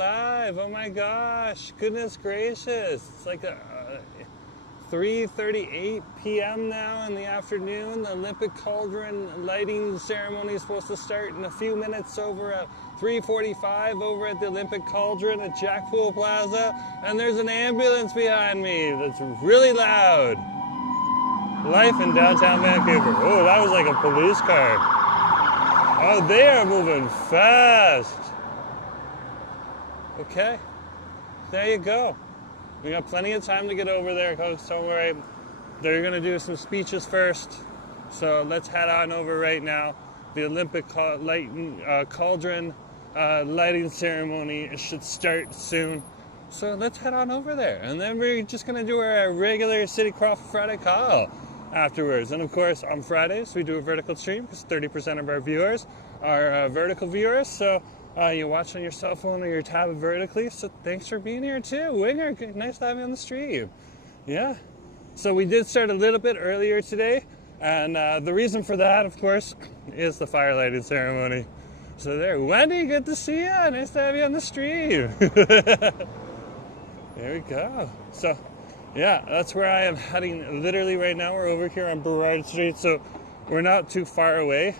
live. Oh my gosh, goodness gracious. It's like 3:38 p.m. now in the afternoon. The Olympic Cauldron lighting ceremony is supposed to start in a few minutes over at 3:45 over at the Olympic Cauldron at Jack Poole Plaza. And there's an ambulance behind me that's really loud. Life in downtown Vancouver. Oh, that was like a police car. Oh, they are moving fast. Okay, there you go. We got plenty of time to get over there, folks. Don't worry. They're going to do some speeches first. So let's head on over right now. The Olympic Cauldron lighting ceremony should start soon. So let's head on over there. And then we're just going to do our regular City Crawford Friday Call afterwards. And of course, on Fridays, we do a vertical stream because 30% of our viewers are vertical viewers. So you watch on your cell phone or your tablet vertically. So thanks for being here too. Winger, nice to have you on the stream. Yeah. So we did start a little bit earlier today. And the reason for that, of course, is the fire lighting ceremony. So there, Wendy, good to see you. Nice to have you on the stream. There we go. So, yeah, that's where I am heading literally right now. We're over here on Burrard Street, so we're not too far away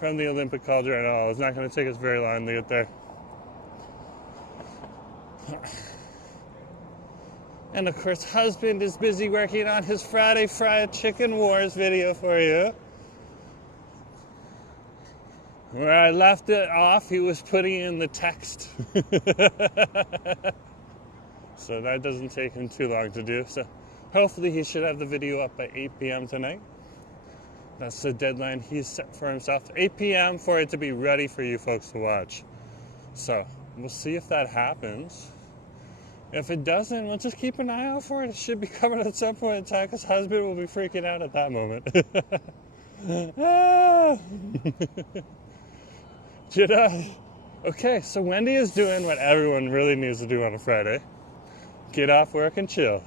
from the Olympic Cauldron at all. It's not going to take us very long to get there. And of course, husband is busy working on his Friday Fried Chicken Wars video for you. Where I left it off, he was putting in the text. So that doesn't take him too long to do. So hopefully he should have the video up by 8 p.m. tonight. That's the deadline he's set for himself. 8 p.m. for it to be ready for you folks to watch. So we'll see if that happens. If it doesn't, we'll just keep an eye out for it. It should be coming at some point in time because husband will be freaking out at that moment. Okay, so Wendy is doing what everyone really needs to do on a Friday. Get off work and chill.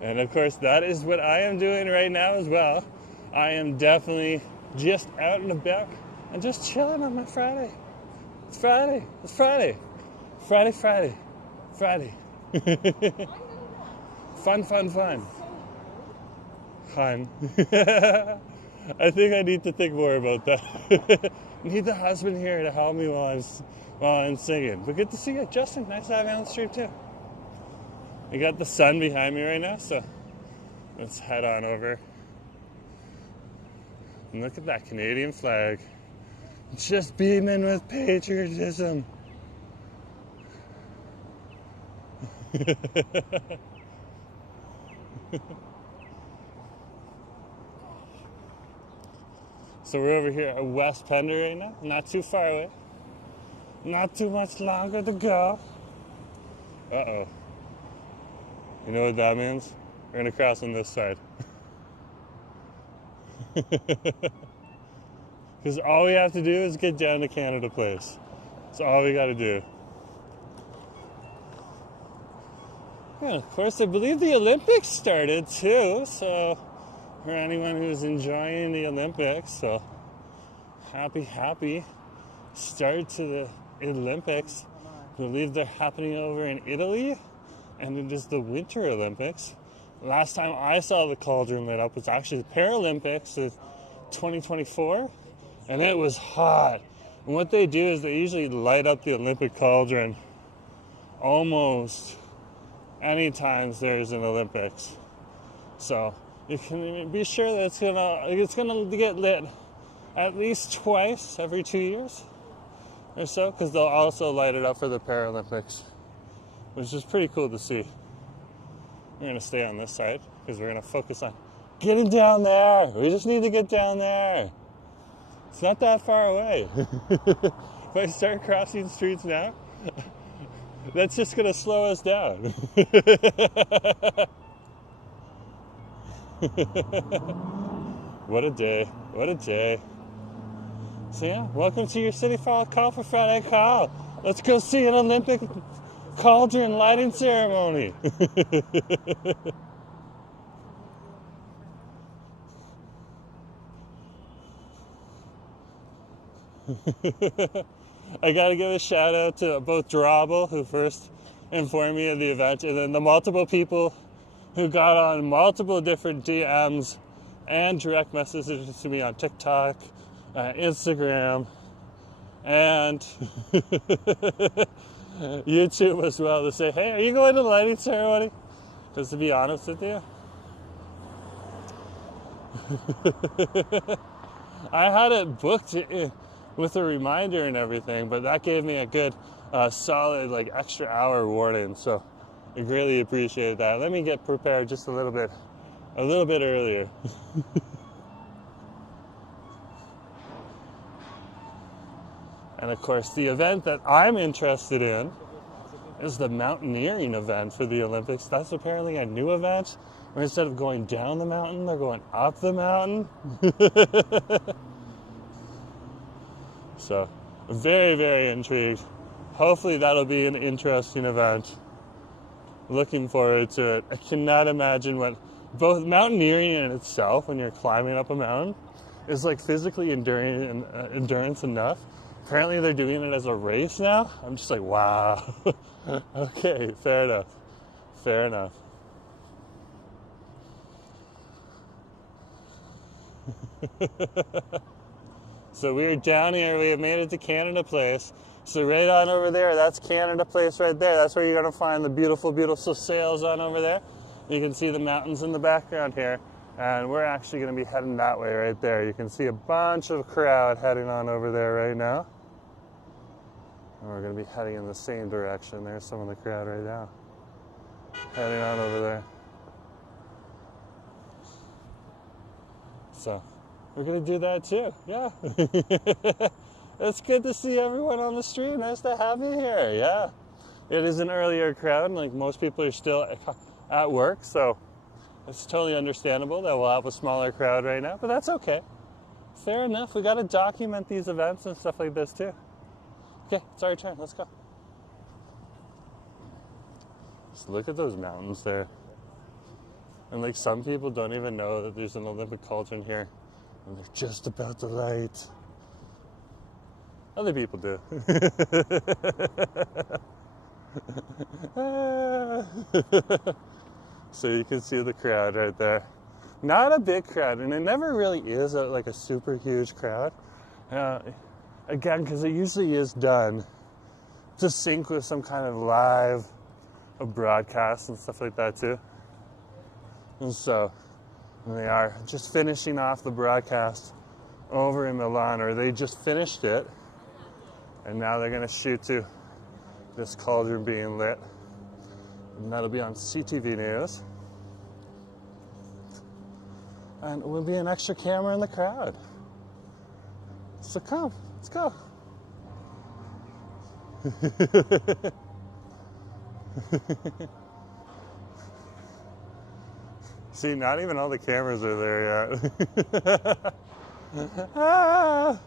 And of course, that is what I am doing right now as well. I am definitely just out and about and just chilling on my Friday. It's Friday. It's Friday. Friday. Fun. Fun. I think I need to think more about that. Need the husband here to help me while I'm singing. But good to see you. Justin, nice to have you on the stream too. We got the sun behind me right now, so let's head on over. And look at that Canadian flag. Just beaming with patriotism. So we're over here at West Pender right now. Not too far away. Not too much longer to go. Uh-oh. You know what that means? We're gonna cross on this side. Because all we have to do is get down to Canada Place. That's all we gotta do. Yeah, of course, I believe the Olympics started too, so for anyone who's enjoying the Olympics, so happy start to the Olympics. I believe they're happening over in Italy, and it is the Winter Olympics. Last time I saw the cauldron lit up was actually the Paralympics of 2024, and it was hot. And what they do is they usually light up the Olympic cauldron almost anytime there's an Olympics. So you can be sure that it's gonna get lit at least twice every 2 years or so, because they'll also light it up for the Paralympics, which is pretty cool to see. We're gonna stay on this side because we're gonna focus on getting down there. We just need to get down there. It's not that far away. If I start crossing streets now, that's just gonna slow us down. What a day. What a day. So yeah, welcome to your City Call for Friday Call. Let's go see an Olympic Cauldron lighting ceremony. I gotta give a shout out to both Drabble, who first informed me of the event, and then the multiple people who got on multiple different DMs and direct messages to me on TikTok, Instagram, and YouTube as well, to say, hey, are you going to the lighting ceremony? Because to be honest with you, I had it booked with a reminder and everything, but that gave me a good solid like extra hour warning, so I greatly appreciate that. Let me get prepared just a little bit earlier. And of course, the event that I'm interested in is the mountaineering event for the Olympics. That's apparently a new event, where instead of going down the mountain, they're going up the mountain. So, very, very intrigued. Hopefully that'll be an interesting event. Looking forward to it. I cannot imagine what both mountaineering in itself, when you're climbing up a mountain, is like physically endurance enough. Apparently they're doing it as a race now. I'm just like, wow. Okay, fair enough. Fair enough. So we're down here. We have made it to Canada Place. So right on over there, that's Canada Place right there. That's where you're going to find the beautiful, beautiful sails on over there. You can see the mountains in the background here. And we're actually going to be heading that way right there. You can see a bunch of crowd heading on over there right now. And we're going to be heading in the same direction. There's some of the crowd right now. Heading on over there. So we're going to do that too. Yeah. It's good to see everyone on the street. Nice to have you here. Yeah. It is an earlier crowd. Like most people are still at work. So it's totally understandable that we'll have a smaller crowd right now. But that's okay. Fair enough. We got to document these events and stuff like this too. Okay, it's our turn. Let's go. Just look at those mountains there. And like some people don't even know that there's an Olympic Cauldron here. And they're just about to light. Other people do. So you can see the crowd right there. Not a big crowd, and it never really is like a super huge crowd. Again, because it usually is done to sync with some kind of live broadcast and stuff like that too. And so they are just finishing off the broadcast over in Milan, or they just finished it, and now they're going to shoot to this cauldron being lit, and that'll be on CTV News. And it will be an extra camera in the crowd. So come, let's go. See, not even all the cameras are there yet. Ah!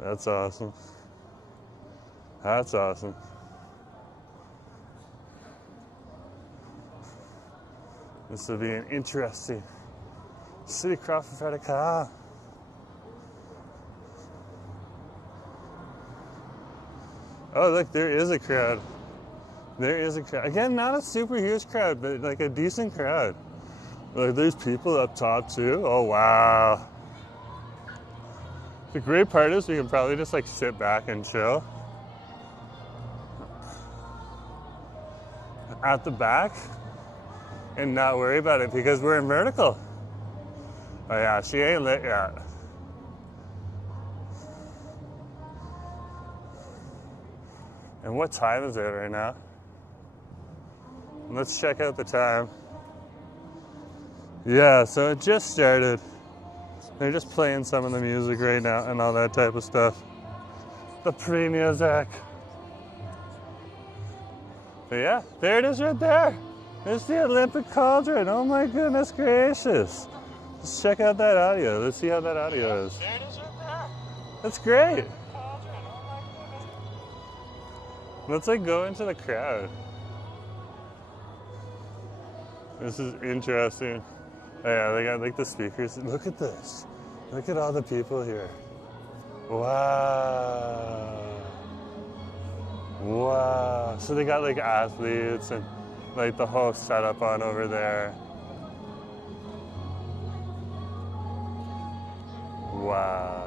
That's awesome. That's awesome. This will be an interesting city crawl for Fryday Call. Oh, look, there is a crowd. There is a crowd. Again, not a super huge crowd, but like a decent crowd. Like, there's people up top too. Oh, wow. The great part is we can probably just like sit back and chill at the back and not worry about it because we're in vertical. Oh yeah, she ain't lit yet. And what time is it right now? Let's check out the time. Yeah, so it just started. They're just playing some of the music right now and all that type of stuff. The pre-music. But yeah, there it is right there. There's the Olympic Cauldron. Oh my goodness gracious. Let's check out that audio. Let's see how that audio is. There it is right there. That's great. Let's like go into the crowd. This is interesting. Oh, yeah, they got like the speakers. Look at this. Look at all the people here. Wow. Wow. So they got like athletes and like the whole setup on over there. Wow.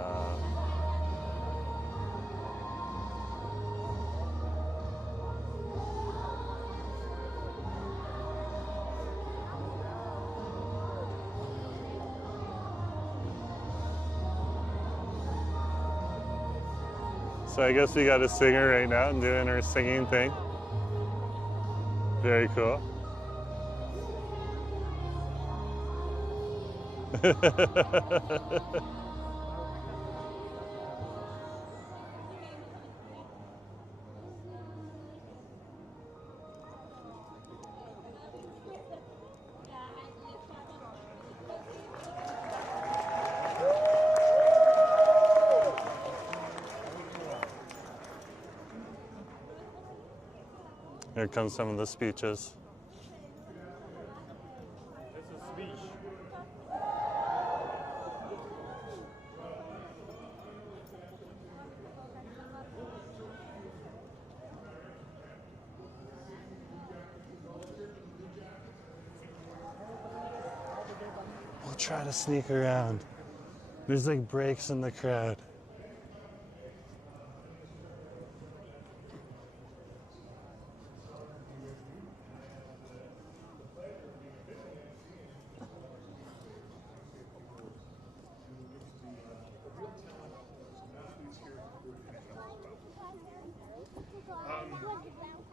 So I guess we got a singer right now and doing her singing thing. Very cool. Here comes some of the speeches. We'll try to sneak around. There's like breaks in the crowd.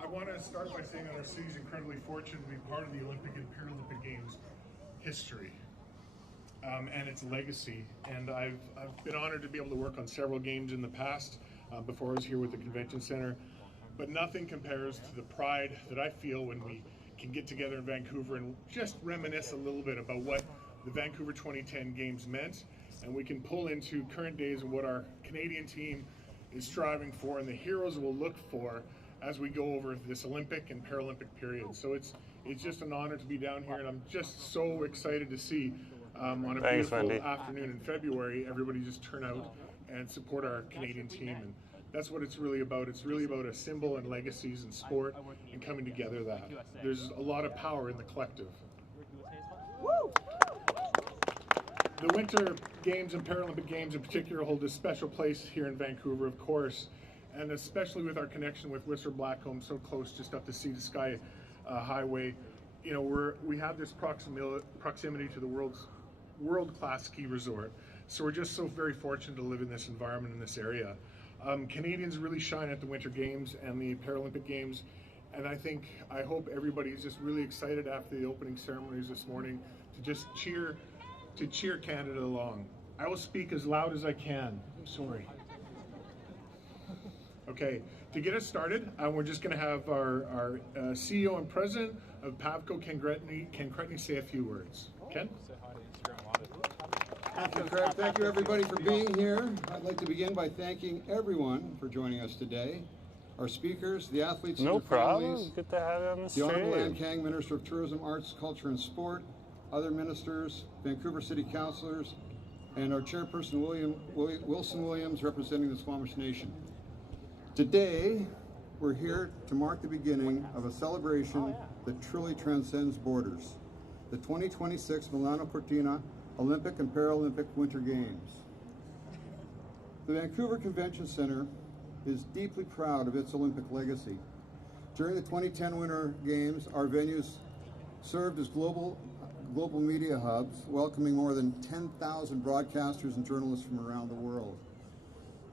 I want to start by saying that our city is incredibly fortunate to be part of the Olympic and Paralympic Games history and its legacy. And I've been honored to be able to work on several games in the past before I was here with the Convention Center. But nothing compares to the pride that I feel when we can get together in Vancouver and just reminisce a little bit about what the Vancouver 2010 Games meant. And we can pull into current days and what our Canadian team is striving for and the heroes we'll look for as we go over this Olympic and Paralympic period. So it's just an honor to be down here, and I'm just so excited to see on a beautiful afternoon in February, everybody just turn out and support our Canadian team. And that's what it's really about. It's really about a symbol and legacies in sport and coming together that. There's a lot of power in the collective. The Winter Games and Paralympic Games in particular hold a special place here in Vancouver, of course, and especially with our connection with Whistler Blackcomb, so close, just up the Sea to Sky Highway. You know, we have this proximity to the world-class ski resort, so we're just so very fortunate to live in this environment in this area. Canadians really shine at the Winter Games and the Paralympic Games, and I hope everybody's just really excited after the opening ceremonies this morning to just cheer Canada along. I will speak as loud as I can. Sorry. Okay, to get us started, we're just going to have our CEO and President of PAVCO, Ken Cretney, say a few words. Ken? Thank you, Craig. Thank you, everybody, for being here. I'd like to begin by thanking everyone for joining us today. Our speakers, the athletes and their families, Good to have you on the the Honourable stage. Ann Kang, Minister of Tourism, Arts, Culture and Sport, other ministers, Vancouver City Councillors, and our chairperson, Wilson Williams, representing the Squamish Nation. Today, we're here to mark the beginning of a celebration that truly transcends borders, the 2026 Milano Cortina Olympic and Paralympic Winter Games. The Vancouver Convention Center is deeply proud of its Olympic legacy. During the 2010 Winter Games, our venues served as global media hubs, welcoming more than 10,000 broadcasters and journalists from around the world.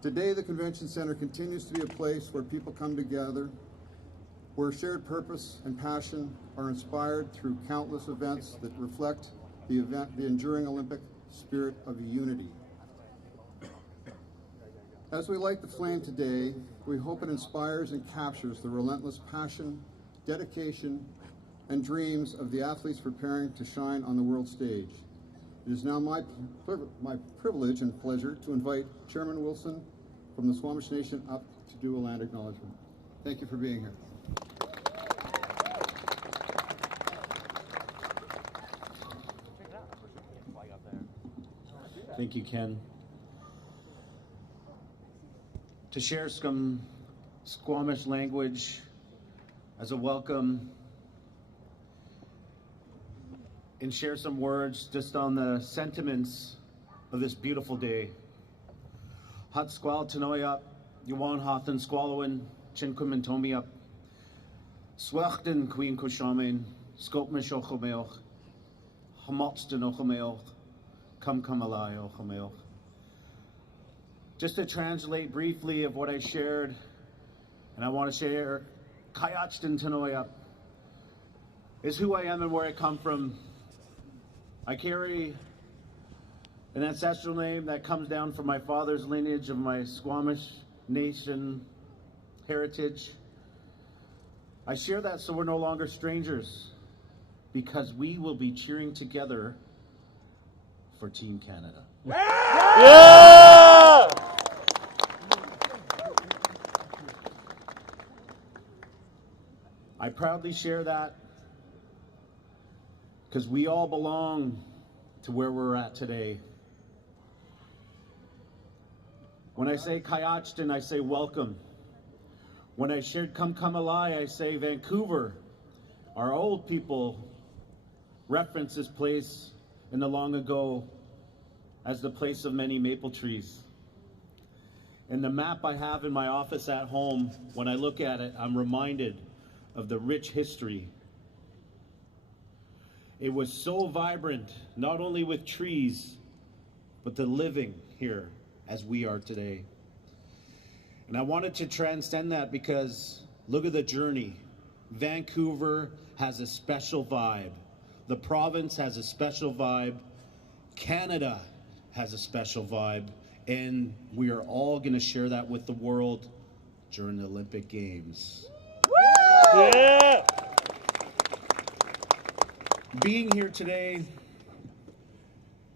Today, the Convention Center continues to be a place where people come together, where shared purpose and passion are inspired through countless events that reflect the enduring Olympic spirit of unity. As we light the flame today, we hope it inspires and captures the relentless passion, dedication, and dreams of the athletes preparing to shine on the world stage. It is now my privilege and pleasure to invite Chairman Wilson from the Squamish Nation up to do a land acknowledgement. Thank you for being here. Thank you, Ken. To share some Squamish language as a welcome and share some words just on the sentiments of this beautiful day. Hut squal tanoyap, Yuan Hothan squallowin, Chinquim tomiup, Swachten queen kushamin, Skopmish ochomeoch, Hamotston ochomeoch, Come alai ochomeoch. Just to translate briefly of what I shared, and I want to share Kayachton tanoyap is who I am and where I come from. I carry an ancestral name that comes down from my father's lineage of my Squamish nation heritage. I share that so we're no longer strangers, because we will be cheering together for Team Canada. Yeah! I proudly share that because we all belong to where we're at today. When I say Kayachton, I say welcome. When I shared Come Alai, I say Vancouver. Our old people reference this place in the long ago as the place of many maple trees. And the map I have in my office at home, when I look at it, I'm reminded of the rich history. It was so vibrant, not only with trees, but the living here as we are today. And I wanted to transcend that because look at the journey. Vancouver has a special vibe. The province has a special vibe. Canada has a special vibe. And we are all going to share that with the world during the Olympic Games. Yeah! Being here today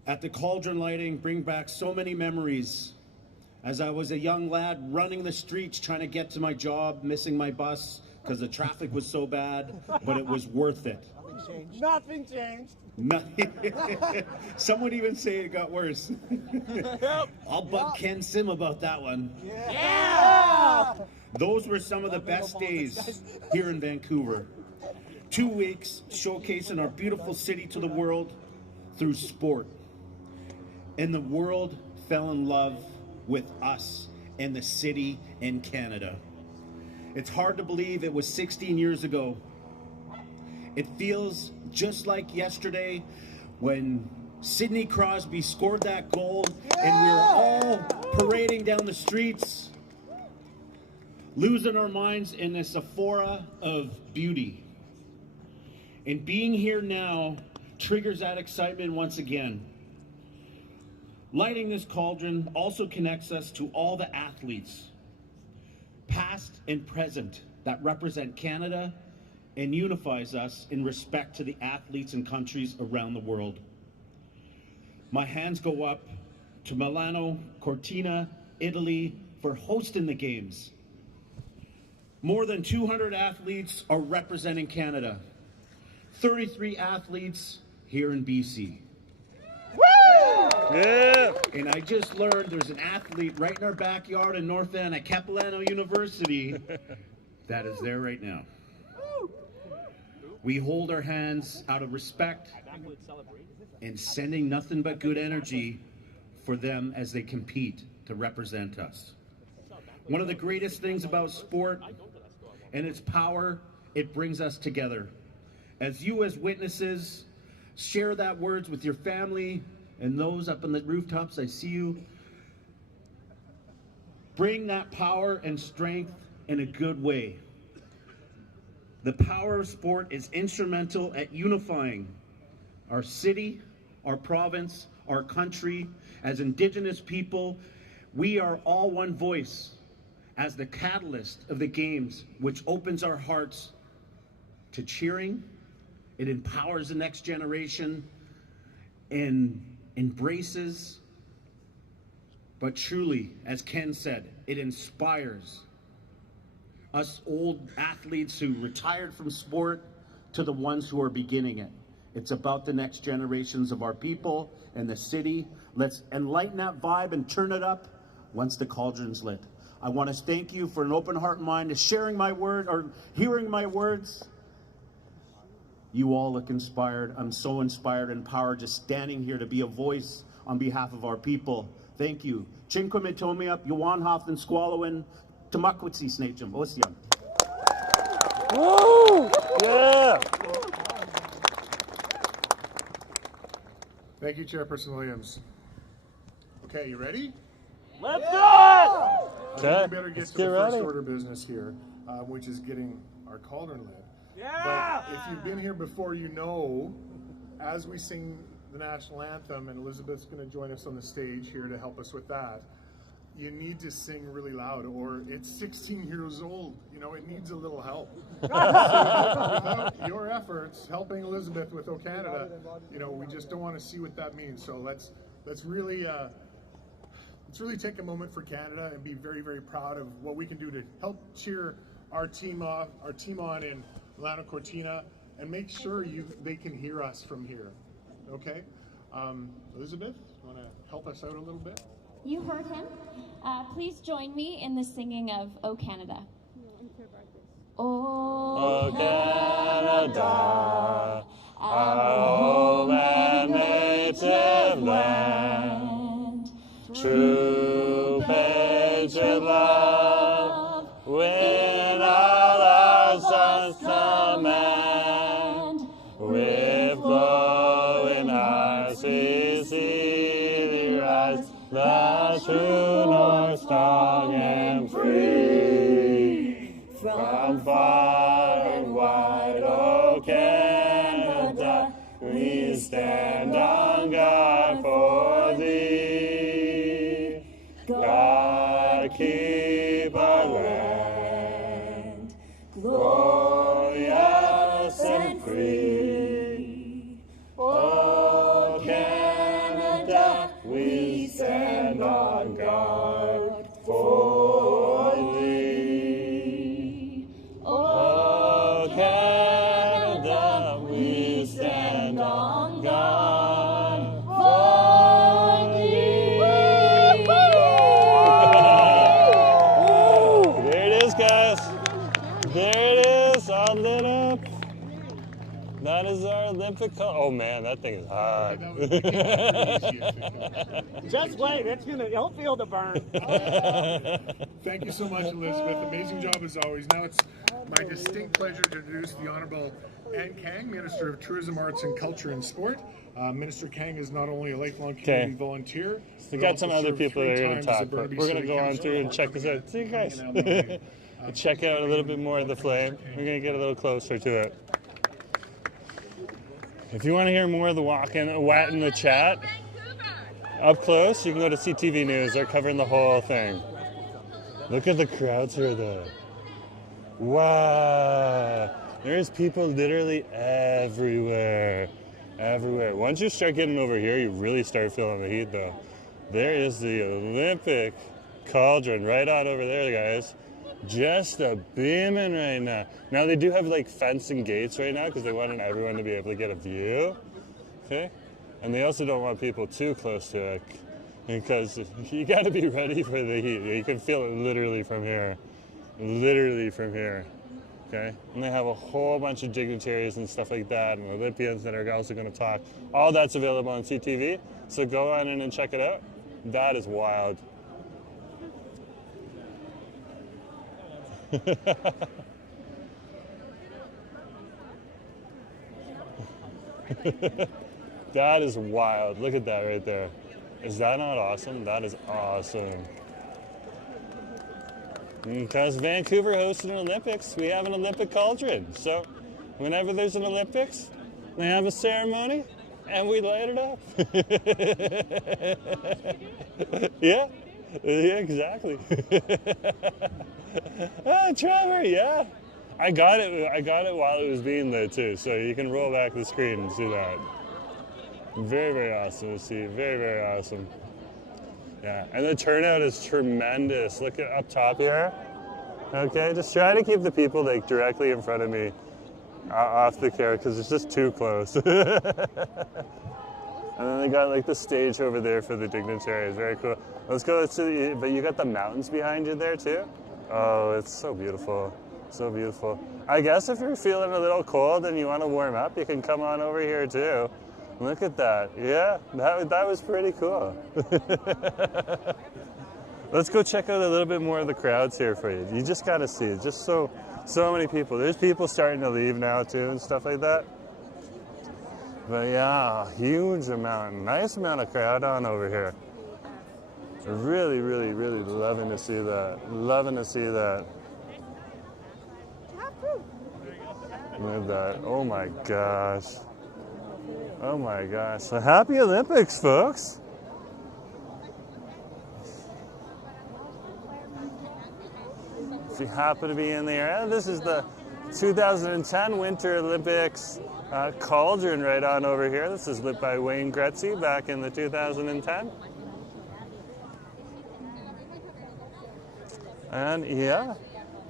at the Cauldron lighting bring back so many memories. As I was a young lad running the streets trying to get to my job, missing my bus because the traffic was so bad, but it was worth it. Nothing changed. Some would even say it got worse. I'll bug Ken Sim about that one. Yeah! Those were some of the best days here in Vancouver. 2 weeks showcasing our beautiful city to the world through sport. And the world fell in love with us and the city and Canada. It's hard to believe it was 16 years ago. It feels just like yesterday when Sidney Crosby scored that goal and we were all parading down the streets, losing our minds in this sephora of beauty. And being here now triggers that excitement once again. Lighting this cauldron also connects us to all the athletes, past and present, that represent Canada and unifies us in respect to the athletes and countries around the world. My hands go up to Milano Cortina, Italy, for hosting the Games. More than 200 athletes are representing Canada. 33 athletes here in BC. Yeah! And I just learned there's an athlete right in our backyard in North End at Capilano University that is there right now. We hold our hands out of respect and sending nothing but good energy for them as they compete to represent us. One of the greatest things about sport and its power, it brings us together. As you as witnesses share that words with your family and those up on the rooftops, I see you. Bring that power and strength in a good way. The power of sport is instrumental at unifying our city, our province, our country. As Indigenous people, we are all one voice as the catalyst of the Games, which opens our hearts to cheering. It empowers the next generation and embraces, but truly, as Ken said, it inspires us old athletes who retired from sport to the ones who are beginning it. It's about the next generations of our people and the city, Let's enlighten that vibe and turn it up once the cauldron's lit. I want to thank you for an open heart and mind, to sharing my word or hearing my words. You all look inspired. I'm so inspired and empowered just standing here to be a voice on behalf of our people. Thank you. Cinque Mitomiap, Yuanhaften Squalowin, Tamakwitsi Snachum, Osiam. Woo! Yeah! Thank you, Chairperson Williams. Okay, you ready? Let's do it! Okay, We better get let's to the get first ready. order of business here, which is getting our cauldron lit. Yeah! But if you've been here before, you know, as we sing the national anthem, and Elizabeth's going to join us on the stage here to help us with that, you need to sing really loud, or it's 16 years old. You know, it needs a little help. So without your efforts helping Elizabeth with O Canada, you know, we just don't want to see what that means. So let's really take a moment for Canada and be very, very proud of what we can do to help cheer our team on in Milano Cortina, and make sure they can hear us from here. Okay, Elizabeth, you want to help us out a little bit? You heard him. Please join me in the singing of O Canada. O Canada, our home and native land, true patriot love, when all our sons command, with glowing hearts we see thee rise, the true North, strong and free, from far and wide, O Canada, we stand on guard for thee. God keep our land glorious and free. O Canada, we stand on guard for thee. O Canada, we stand on guard for thee. There it is, guys. There it is, all lit up. That is our Olympic Call. Oh man, that thing is hot. That was pretty easy, I think. Just wait, you'll feel the burn. Thank you so much, Elizabeth. Amazing job as always. Now it's my distinct pleasure to introduce the Honourable Ann Kang, Minister of Tourism, Arts and Culture and Sport. Minister Kang is not only a lifelong community volunteer, We got some other people that are going to talk, but we're going to go on through and check this out. See you guys. Check out a little bit more of the flame. We're going to get a little closer to it. If you want to hear more of the wet in the chat, up close, you can go to CTV News. They're covering the whole thing. Look at the crowds here, though. Wow. There's people literally everywhere. Everywhere. Once you start getting over here, you really start feeling the heat, though. There is the Olympic Cauldron right on over there, guys. Just a beaming right now. Now they do have like fencing gates right now because they wanted everyone to be able to get a view. Okay, and they also don't want people too close to it because you got to be ready for the heat. You can feel it literally from here, Okay, and they have a whole bunch of dignitaries and stuff like that, and Olympians that are also going to talk. All that's available on CTV. So go on in and check it out. That is wild. That is wild. Look at that right there. Is that not awesome? That is awesome. Because Vancouver hosted an Olympics, we have an Olympic Cauldron. So whenever there's an Olympics, they have a ceremony and we light it up. Yeah, exactly. Trevor, yeah. I got it while it was being lit too, so you can roll back the screen and see that. Very, very awesome to see. Very, very awesome. Yeah, and the turnout is tremendous. Look at up top here. Okay, just try to keep the people like directly in front of me off the camera because it's just too close. And then they got like the stage over there for the dignitaries. Very cool. Let's go to the, but you got the mountains behind you there too? Oh, it's so beautiful. So beautiful. I guess if you're feeling a little cold and you want to warm up, you can come on over here too. Look at that. Yeah, that was pretty cool. Let's go check out a little bit more of the crowds here for you. You just got to see, just so many people. There's people starting to leave now too and stuff like that. But yeah, huge amount, nice amount of crowd on over here. Really, really, really loving to see that. Loving to see that. Look at that. Oh my gosh. Oh my gosh. So happy Olympics, folks. If you happen to be in the area, this is the 2010 Winter Olympics Cauldron right on over here. This is lit by Wayne Gretzky back in the 2010. And yeah,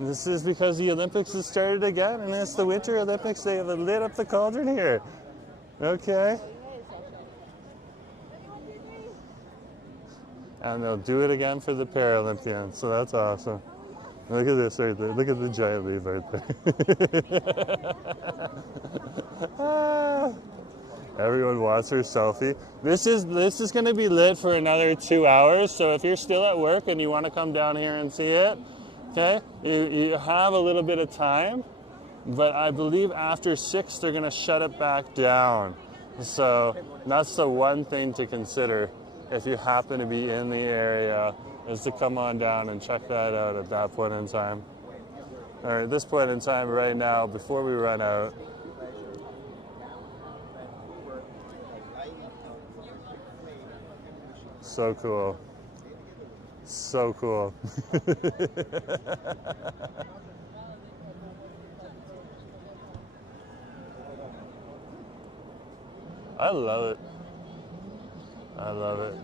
this is because the Olympics has started again, and it's the Winter Olympics. They have lit up the cauldron here. Okay. And they'll do it again for the Paralympians, so that's awesome. Look at this right there. Look at the giant leaf right there. Everyone wants their selfie. This is going to be lit for another 2 hours, so if you're still at work and you want to come down here and see it, okay, you have a little bit of time, but I believe after 6 they're going to shut it back down. So that's the one thing to consider if you happen to be in the area, is to come on down and check that out at that point in time. Or at this point in time right now, before we run out. So cool. So cool. I love it. I love it.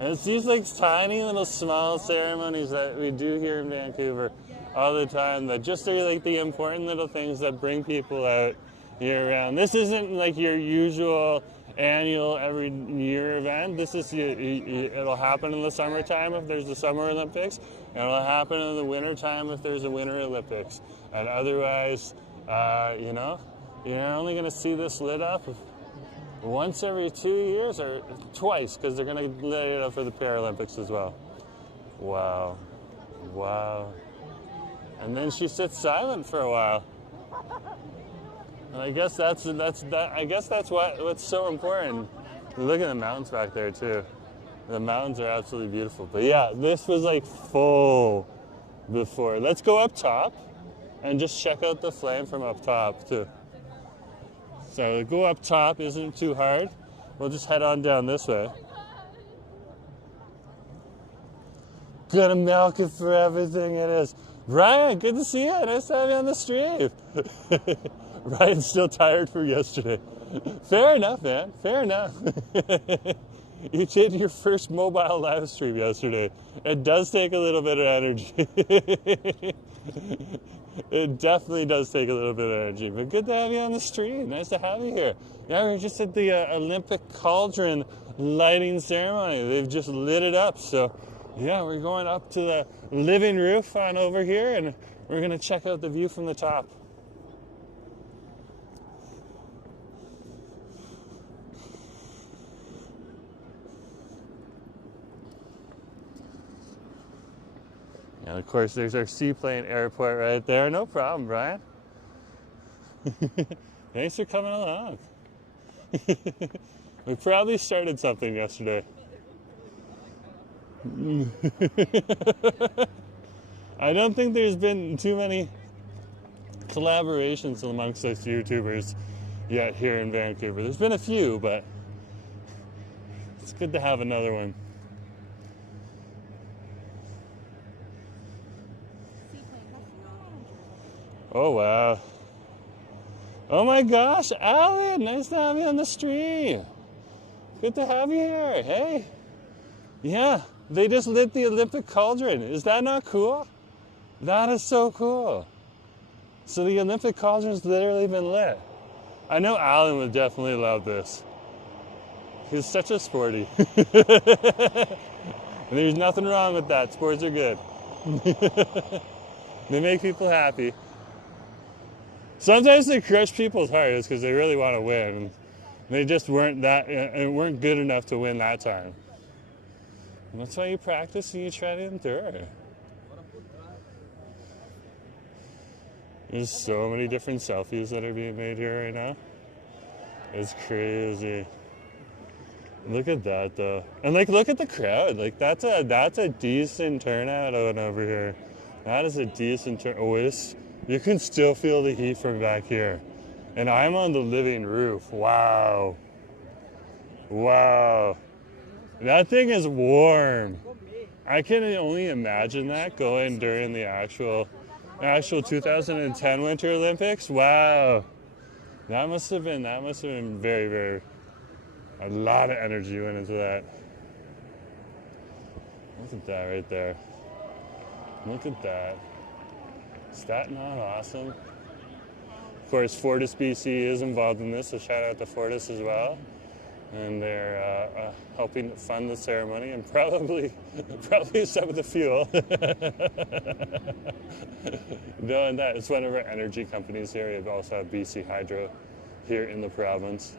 And it's these like tiny little small ceremonies that we do here in Vancouver all the time that just are like the important little things that bring people out year round. This isn't like your usual annual every year event. This is, it'll happen in the summertime if there's the Summer Olympics, and it'll happen in the wintertime if there's a Winter Olympics. And otherwise, you know, you're only going to see this lit up once every 2 years, or twice, because they're going to lit it up for the Paralympics as well. Wow. Wow. And then she sits silent for a while. And I guess that's what's so important. Look at the mountains back there too. The mountains are absolutely beautiful. But yeah, this was like full before. Let's go up top and just check out the flame from up top too. So go up top isn't too hard. We'll just head on down this way. Gonna milk it for everything it is. Ryan, good to see you. Nice to have you on the stream. Ryan's still tired from yesterday. Fair enough, man. Fair enough. You did your first mobile live stream yesterday. It does take a little bit of energy. It definitely does take a little bit of energy. But good to have you on the stream. Nice to have you here. Yeah, we were just at the Olympic Cauldron lighting ceremony. They've just lit it up. So, yeah, we're going up to the living roof on over here, and we're going to check out the view from the top. And of course, there's our seaplane airport right there. No problem, Brian. Thanks for coming along. We probably started something yesterday. I don't think there's been too many collaborations amongst us YouTubers yet here in Vancouver. There's been a few, but it's good to have another one. Oh, wow. Oh my gosh, Alan, nice to have you on the stream. Good to have you here. Hey. Yeah, they just lit the Olympic Cauldron. Is that not cool? That is so cool. So the Olympic Cauldron's literally been lit. I know Alan would definitely love this. He's such a sporty. And there's nothing wrong with that. Sports are good. They make people happy. Sometimes they crush people's hearts because they really want to win. And they just weren't good enough to win that time. And that's why you practice and you try to endure. There's so many different selfies that are being made here right now. It's crazy. Look at that though. And like look at the crowd. Like that's a decent turnout over here. That is a decent turnout. Oh, you can still feel the heat from back here. And I'm on the living roof. Wow. Wow. That thing is warm. I can only imagine that going during the actual 2010 Winter Olympics. Wow. That must have been very, very, a lot of energy went into that. Look at that right there. Look at that. Is that not awesome? Of course, Fortis BC is involved in this, so shout out to Fortis as well. And they're helping fund the ceremony and probably some of the fuel. No, and that it's one of our energy companies here. We also have BC Hydro here in the province.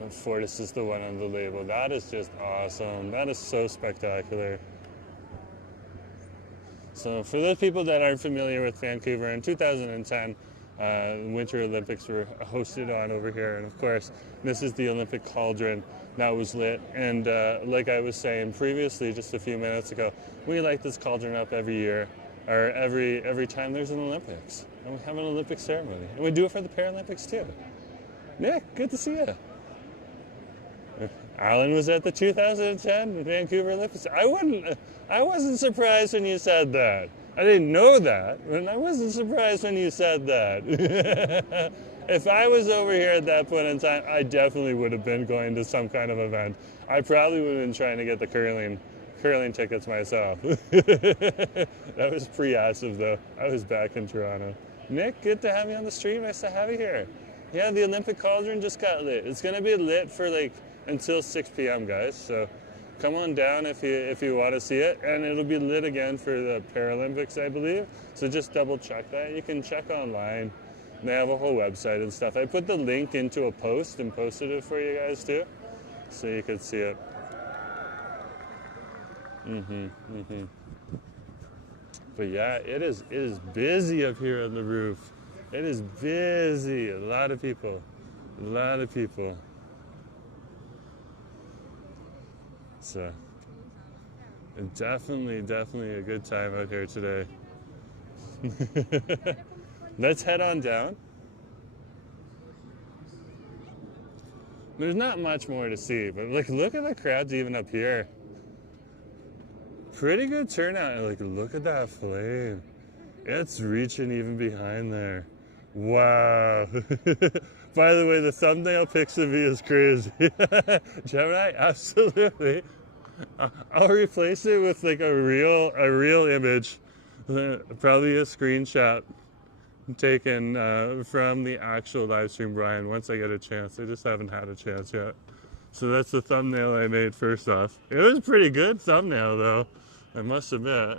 And Fortis is the one on the label. That is just awesome. That is so spectacular. So for those people that aren't familiar with Vancouver, in 2010, Winter Olympics were hosted on over here. And of course, this is the Olympic Cauldron that was lit. And like I was saying previously, just a few minutes ago, we light this cauldron up every year, or every time there's an Olympics. And we have an Olympic ceremony. And we do it for the Paralympics too. Nick, good to see you. Alan was at the 2010 Vancouver Olympics. I wasn't surprised when you said that. I didn't know that, and I wasn't surprised when you said that. If I was over here at that point in time, I definitely would have been going to some kind of event. I probably would have been trying to get the curling tickets myself. That was pre-ASIV though. I was back in Toronto. Nick, good to have you on the stream. Nice to have you here. Yeah, the Olympic Cauldron just got lit. It's going to be lit for until 6 p.m. guys. So come on down if you want to see it, and it'll be lit again for the Paralympics, I believe. So just double check that. You can check online. They have a whole website and stuff. I put the link into a post and posted it for you guys too, so you could see it. But yeah, it is busy up here on the roof. It is busy. A lot of people. So definitely a good time out here today. Let's head on down. There's not much more to see, but look at the crowds even up here. Pretty good turnout. Look at that flame. It's reaching even behind there. Wow. By the way, the thumbnail pics of me is crazy. Gemini, absolutely. I'll replace it with a real image, probably a screenshot taken from the actual live stream, Brian, once I get a chance. I just haven't had a chance yet. So that's the thumbnail I made first off. It was a pretty good thumbnail though, I must admit.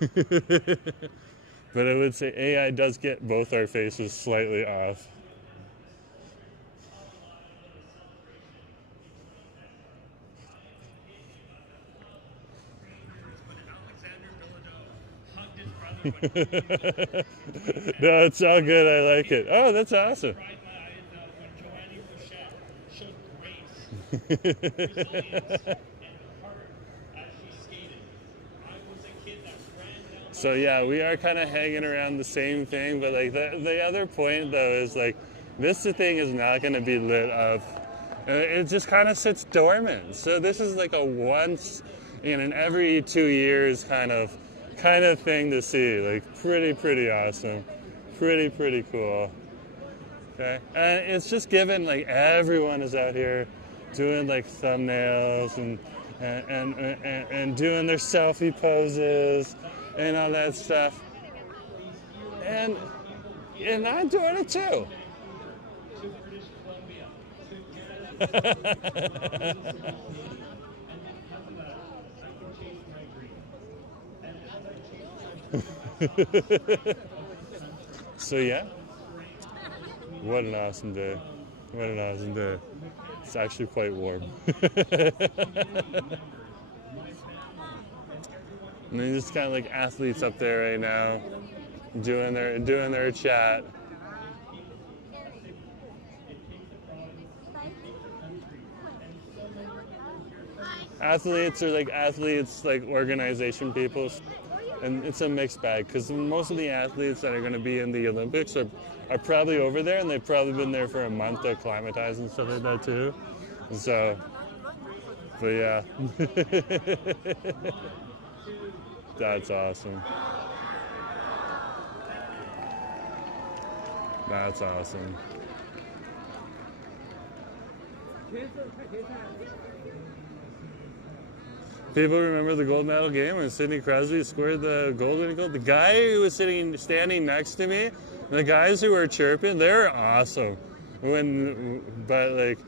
But I would say AI does get both our faces slightly off. No, it's all good. I like it. Oh, that's awesome. So yeah, we are kind of hanging around the same thing, but the other point though is this thing is not going to be lit up. It just kind of sits dormant. So this is a once in an every 2 years kind of thing to see. Pretty awesome, pretty cool. Okay, and it's just given everyone is out here doing thumbnails and doing their selfie poses and all that stuff. And I'm doing it too. So yeah, what an awesome day. What an awesome day. It's actually quite warm. And then just kind of like athletes up there right now doing their chat. Athletes are like organization people, and it's a mixed bag because most of the athletes that are going to be in the Olympics are probably over there, and they've probably been there for a month to acclimatize and stuff like that too. So, but yeah, that's awesome. That's awesome. People remember the gold medal game when Sidney Crosby scored the golden goal. The guy who was standing next to me, the guys who were chirping, they're awesome. But like,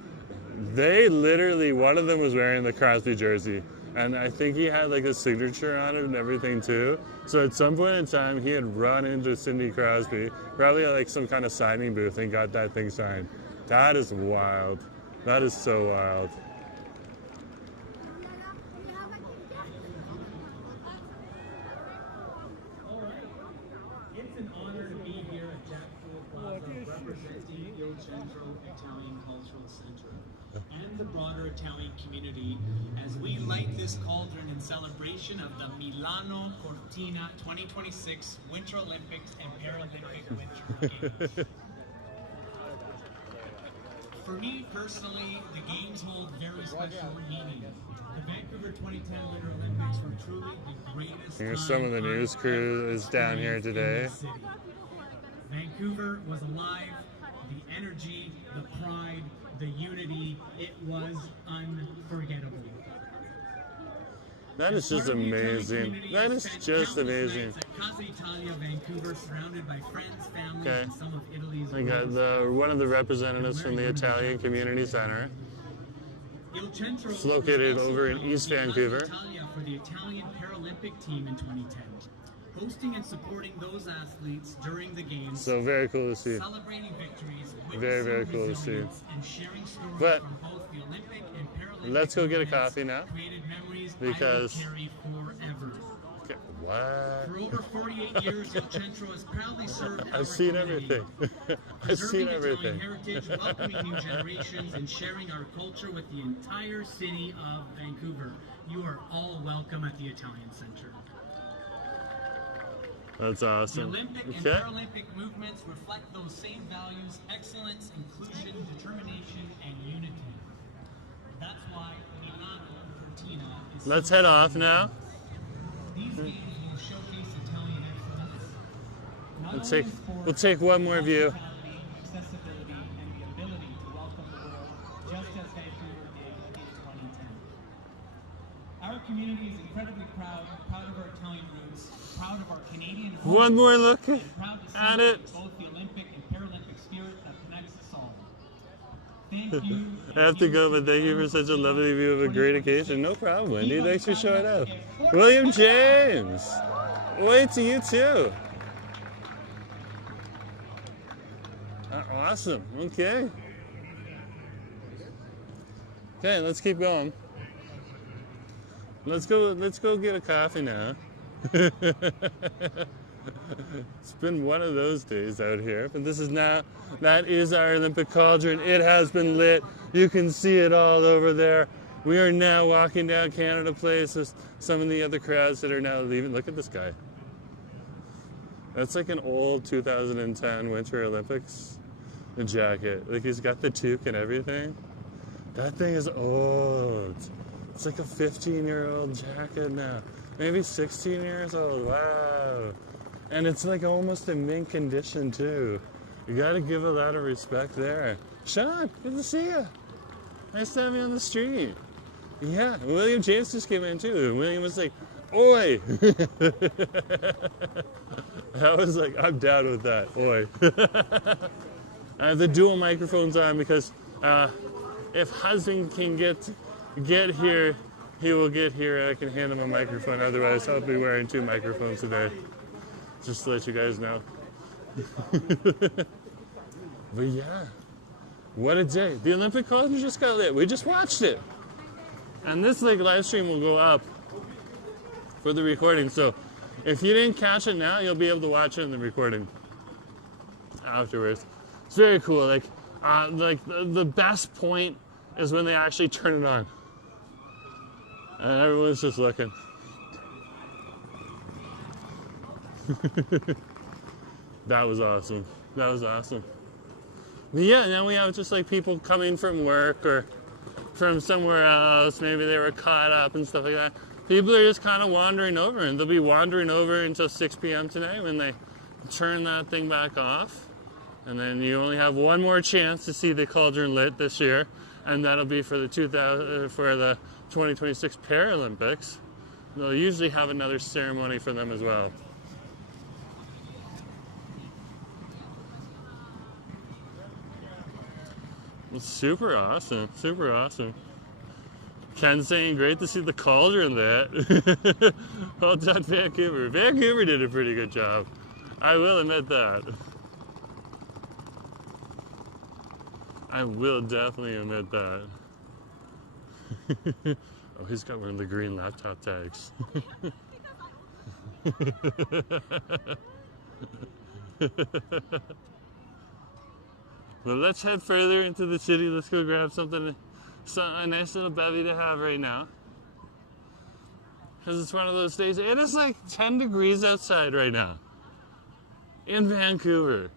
they literally, one of them was wearing the Crosby jersey, and I think he had like a signature on it and everything too. So at some point in time, he had run into Sidney Crosby, probably at like some kind of signing booth, and got that thing signed. That is wild. That is so wild. It's an honor to be here at Jack Poole Plaza representing Il Centro Italian Cultural Center and the broader Italian community as we light this cauldron in celebration of the Milano Cortina 2026 Winter Olympics and Paralympic Winter Games. For me personally, the games hold very special meaning. The Vancouver 2010 Winter Olympics were truly the greatest. Here's some of the news crew is down here today. Vancouver was alive. The energy, the pride, the unity, it was unforgettable. That is just amazing. That is just amazing. Casa Italia, Vancouver, surrounded by friends, families, Okay. and some of Italy's. I got one of the representatives from the Italian Community Center. It's located over in East Vancouver. For the Italian Paralympic team in 2010, hosting and supporting those athletes during the games. So very cool to see. Celebrating victories, Very, very cool to see. and sharing stories But from both the Olympic and Paralympic let's go get a events coffee now. created memories Because- I will carry forever. Okay, what? For over 48 years, Il Centro has proudly served our I've seen community, everything. I've preserving seen Italian everything. heritage, welcoming new generations, and sharing our culture with the entire city of Vancouver. You are all welcome at the Italian Center. That's The awesome. Olympic and Okay. Paralympic movements reflect those same values: excellence, inclusion, determination, and unity. That's why Milano Cortina is. Let's head off now. These games will showcase Italian excellence. Not We'll only take in sport, we'll take one more view. hospitality, accessibility, and the ability to welcome the world, just as Vancouver did in 2010. Our community is incredibly proud of our Italian roots, proud of our Canadian home, One more look and proud to at celebrate it. both the Olympic and Paralympic spirit that connects us all. Thank you. I have to go, but thank you for such a lovely view of a great occasion. No problem, Wendy. Thanks for showing up. William James. Wait to you too. Awesome. Okay. Okay, let's keep going. Let's go get a coffee now. It's been one of those days out here, but that is our Olympic Cauldron. It has been lit. You can see it all over there. We are now walking down Canada Place with some of the other crowds that are now leaving. Look at this guy. That's like an old 2010 Winter Olympics jacket. Like, he's got the toque and everything. That thing is old. It's like a 15-year-old jacket now. Maybe 16 years old. Wow. And it's like almost in mint condition too. You gotta give a lot of respect there. Sean, good to see you. Nice to have you on the street. Yeah, William James just came in too. And William was like, oi! I was like, I'm down with that, oi. I have the dual microphones on because if husband can get here, he will get here. I can hand him a microphone. Otherwise, I'll be wearing 2 microphones today. Just to let you guys know. But yeah, what a day. The Olympic Cauldron just got lit. We just watched it. And this live stream will go up for the recording. So if you didn't catch it now, you'll be able to watch it in the recording afterwards. It's very cool. Like the best point is when they actually turn it on. And everyone's just looking. That was awesome. That was awesome. But yeah, now we have just like people coming from work or from somewhere else. Maybe they were caught up and stuff like that. People are just kind of wandering over, and they'll be wandering over until 6 p.m. tonight when they turn that thing back off. And then you only have one more chance to see the cauldron lit this year, and that'll be for the 2026 Paralympics. They'll usually have another ceremony for them as well. It's super awesome, super awesome. Ken saying, great to see the cauldron lit. Well done, Vancouver. Vancouver did a pretty good job. I will admit that. I will definitely admit that. Oh, he's got one of the green laptop tags. Well, let's head further into the city. Let's go grab something, a nice little bevy to have right now. Because it's one of those days. It is like 10 degrees outside right now in Vancouver.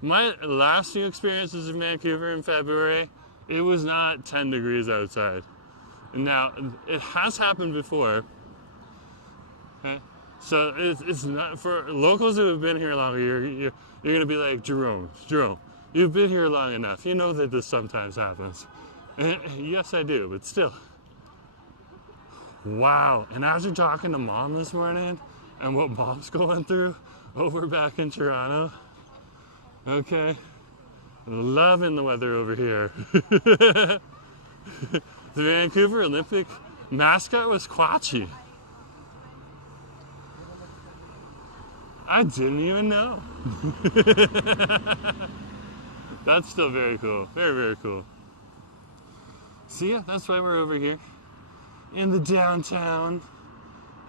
My last few experiences in Vancouver in February, it was not 10 degrees outside. Now, it has happened before. Okay? So it's not for locals who have been here longer. You're going to be like, Jerome, you've been here long enough. You know that this sometimes happens. And yes, I do, but still. Wow. And after talking to Mom this morning and what Mom's going through over back in Toronto, okay, loving the weather over here. The Vancouver Olympic mascot was Quachi. I didn't even know. That's still very cool. Very, very cool. So yeah, that's why we're over here in the downtown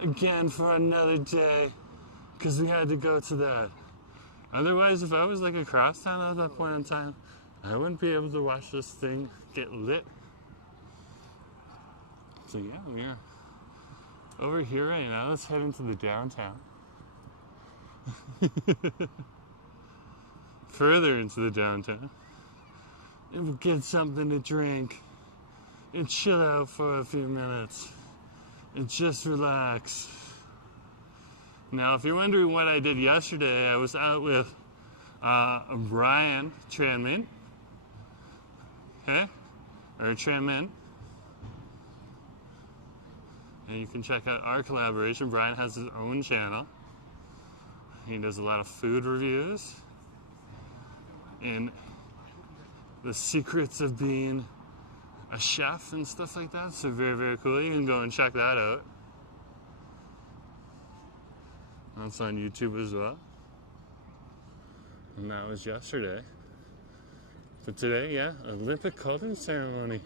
again for another day, because we had to go to that. Otherwise, if I was like across town at that point in time, I wouldn't be able to watch this thing get lit. So yeah, we're over here right now. Let's head into the downtown. Further into the downtown, and we'll get something to drink and chill out for a few minutes and just relax. Now, if you're wondering what I did yesterday, I was out with Brian Tranman, okay, or Tranman, and you can check out our collaboration. Brian has his own channel. He does a lot of food reviews and the secrets of being a chef and stuff like that. So very, very cool. You can go and check that out. That's on YouTube as well. And that was yesterday. But today, yeah, Olympic Cauldron ceremony.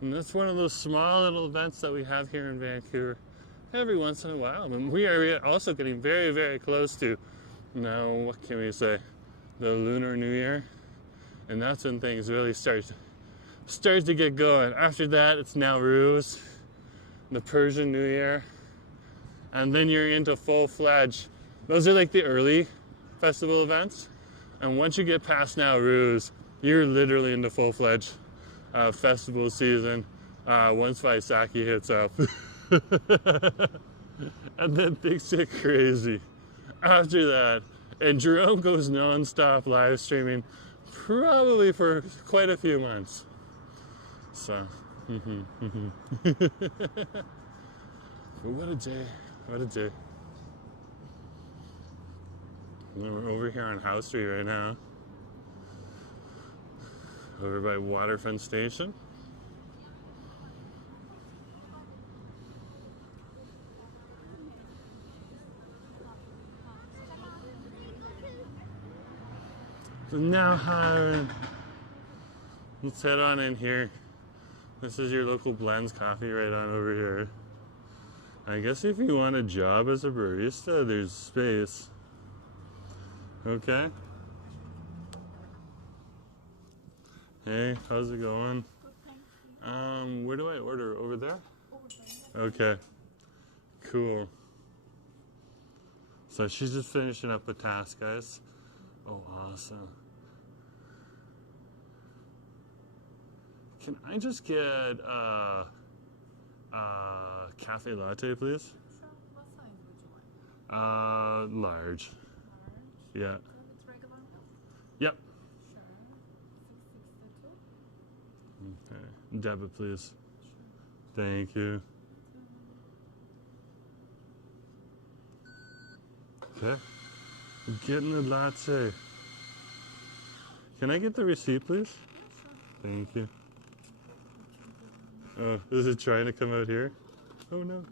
And that's one of those small little events that we have here in Vancouver every once in a while. And we are also getting very, very close to, now what can we say, the Lunar New Year. And that's when things really start to get going. After that, it's now Ruse, the Persian New Year. And then you're into full-fledged. Those are like the early festival events. And once you get past now Ruse, you're literally into full-fledged festival season once Vaisakhi hits up. And then things get crazy after that. And Jerome goes non-stop live streaming probably for quite a few months. So, but what a day, what a day. We're over here on House Street right now, over by Waterfront Station. So now, let's head on in here. This is your local Blenz Coffee right on over here. I guess if you want a job as a barista, there's space. Okay. Hey, how's it going? Where do I order? Over there? Okay. Cool. So she's just finishing up a task, guys. Oh, awesome. Can I just get a cafe latte, please? Sure. What size would you like? Large. Large? Yeah. It's regular milk? Yep. Sure. 662? Okay. Debit, please. Sure. Thank you. Okay. I'm getting a latte. Can I get the receipt, please? Yeah, sure. Thank you. Oh, is it trying to come out here? Oh no.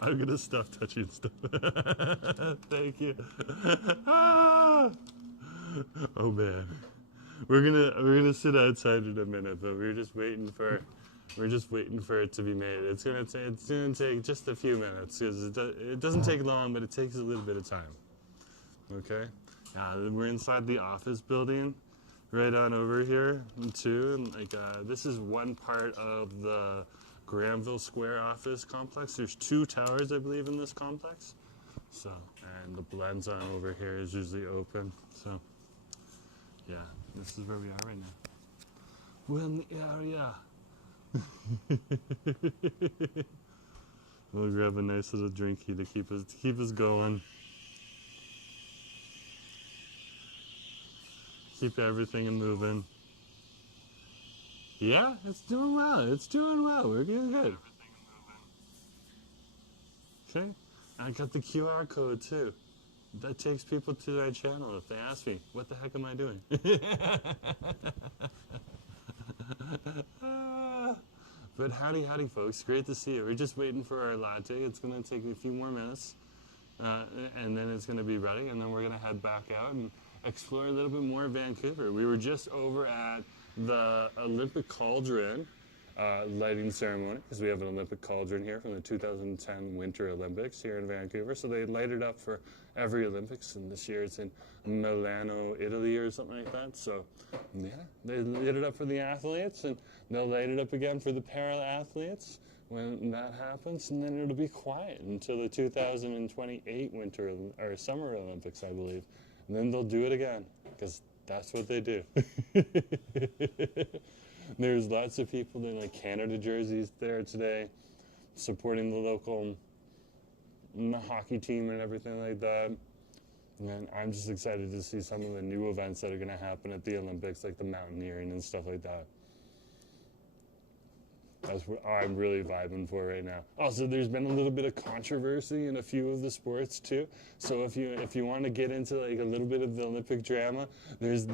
I'm gonna stop touching stuff. Thank you. Ah! Oh man. We're gonna sit outside in a minute, but we're just waiting for it to be made. It's gonna take just a few minutes because it doesn't take long, but it takes a little bit of time. Okay. We're inside the office building, right on over here too. And like this is one part of the Granville Square office complex. There's 2 towers, I believe, in this complex. So, and the Blenz on over here is usually open. So, yeah, this is where we are right now. We're in the area. We'll grab a nice little drinky to keep us going. Keep everything moving. Yeah, it's doing well. It's doing well. We're doing good. Okay. I got the QR code too. That takes people to my channel if they ask me, what the heck am I doing? But howdy folks, great to see you. We're just waiting for our latte. It's gonna take a few more minutes and then it's gonna be ready, and then we're gonna head back out and explore a little bit more of Vancouver. We were just over at the Olympic Cauldron lighting ceremony, because we have an Olympic Cauldron here from the 2010 Winter Olympics here in Vancouver. So they light it up for every Olympics, and this year it's in Milano, Italy or something like that. So yeah, they lit it up for the athletes, and they'll light it up again for the para-athletes when that happens, and then it'll be quiet until the 2028 Winter or Summer Olympics, I believe. And then they'll do it again, because that's what they do. There's lots of people in like Canada jerseys there today, supporting the local hockey team and everything like that. And I'm just excited to see some of the new events that are going to happen at the Olympics, like the mountaineering and stuff like that. That's what I'm really vibing for right now. Also, there's been a little bit of controversy in a few of the sports too. So if you want to get into like a little bit of the Olympic drama, there's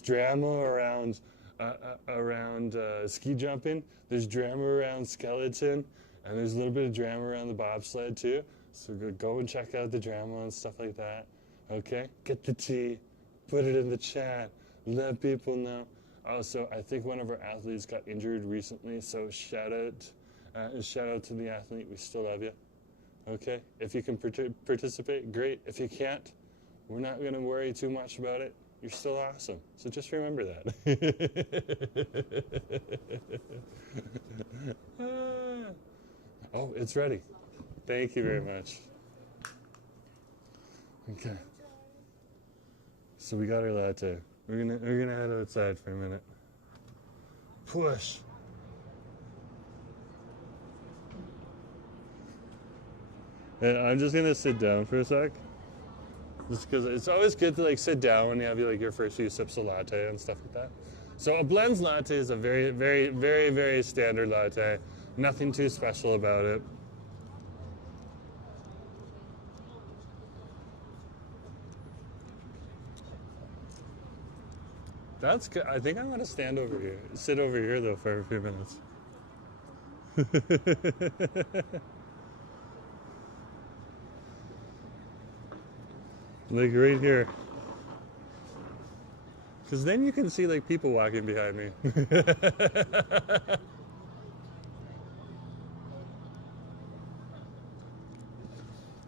drama around ski jumping. There's drama around skeleton, and there's a little bit of drama around the bobsled too. So go and check out the drama and stuff like that. Okay, get the tea, put it in the chat, let people know. Also, I think one of our athletes got injured recently, so shout out to the athlete. We still love you. Okay, if you can participate, great. If you can't, we're not going to worry too much about it. You're still awesome. So just remember that. Oh, it's ready. Thank you very much. Okay. So we got our latte. We're gonna head outside for a minute. Push. And I'm just gonna sit down for a sec. Just because it's always good to like sit down when you have like your first few sips of latte and stuff like that. So a Blenz latte is a very, very, very, very standard latte. Nothing too special about it. That's good. I think I'm gonna stand over here, sit over here though for a few minutes. Like right here. Because then you can see like people walking behind me.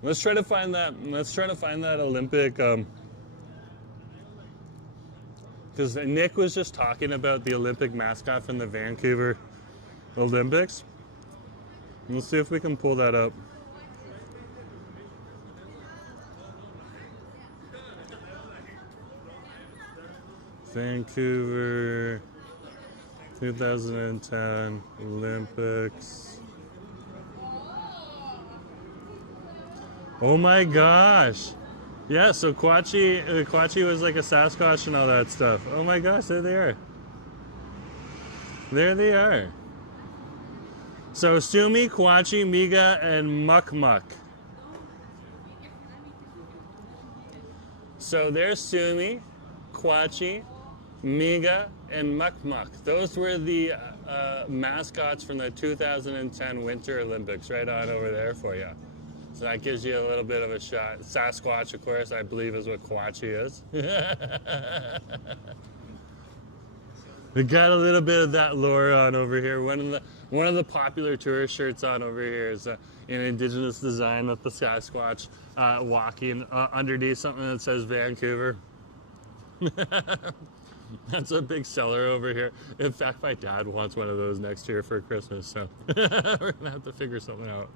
Let's try to find that Olympic, because Nick was just talking about the Olympic mascot from the Vancouver Olympics. We'll see if we can pull that up. Vancouver 2010 Olympics. Oh my gosh. Yeah, so Quachi was like a Sasquatch and all that stuff. Oh my gosh, there they are. There they are. So Sumi, Quachi, Miga, and Muck Muck. So there's Sumi, Quachi, Miga, and Muck Muck. Those were the mascots from the 2010 Winter Olympics, right on over there for you. So that gives you a little bit of a shot. Sasquatch, of course, I believe is what Quachi is. We got a little bit of that lore on over here. One of the popular tourist shirts on over here is an indigenous design with the Sasquatch walking underneath something that says Vancouver. That's a big seller over here. In fact, my dad wants one of those next year for Christmas, so we're gonna have to figure something out.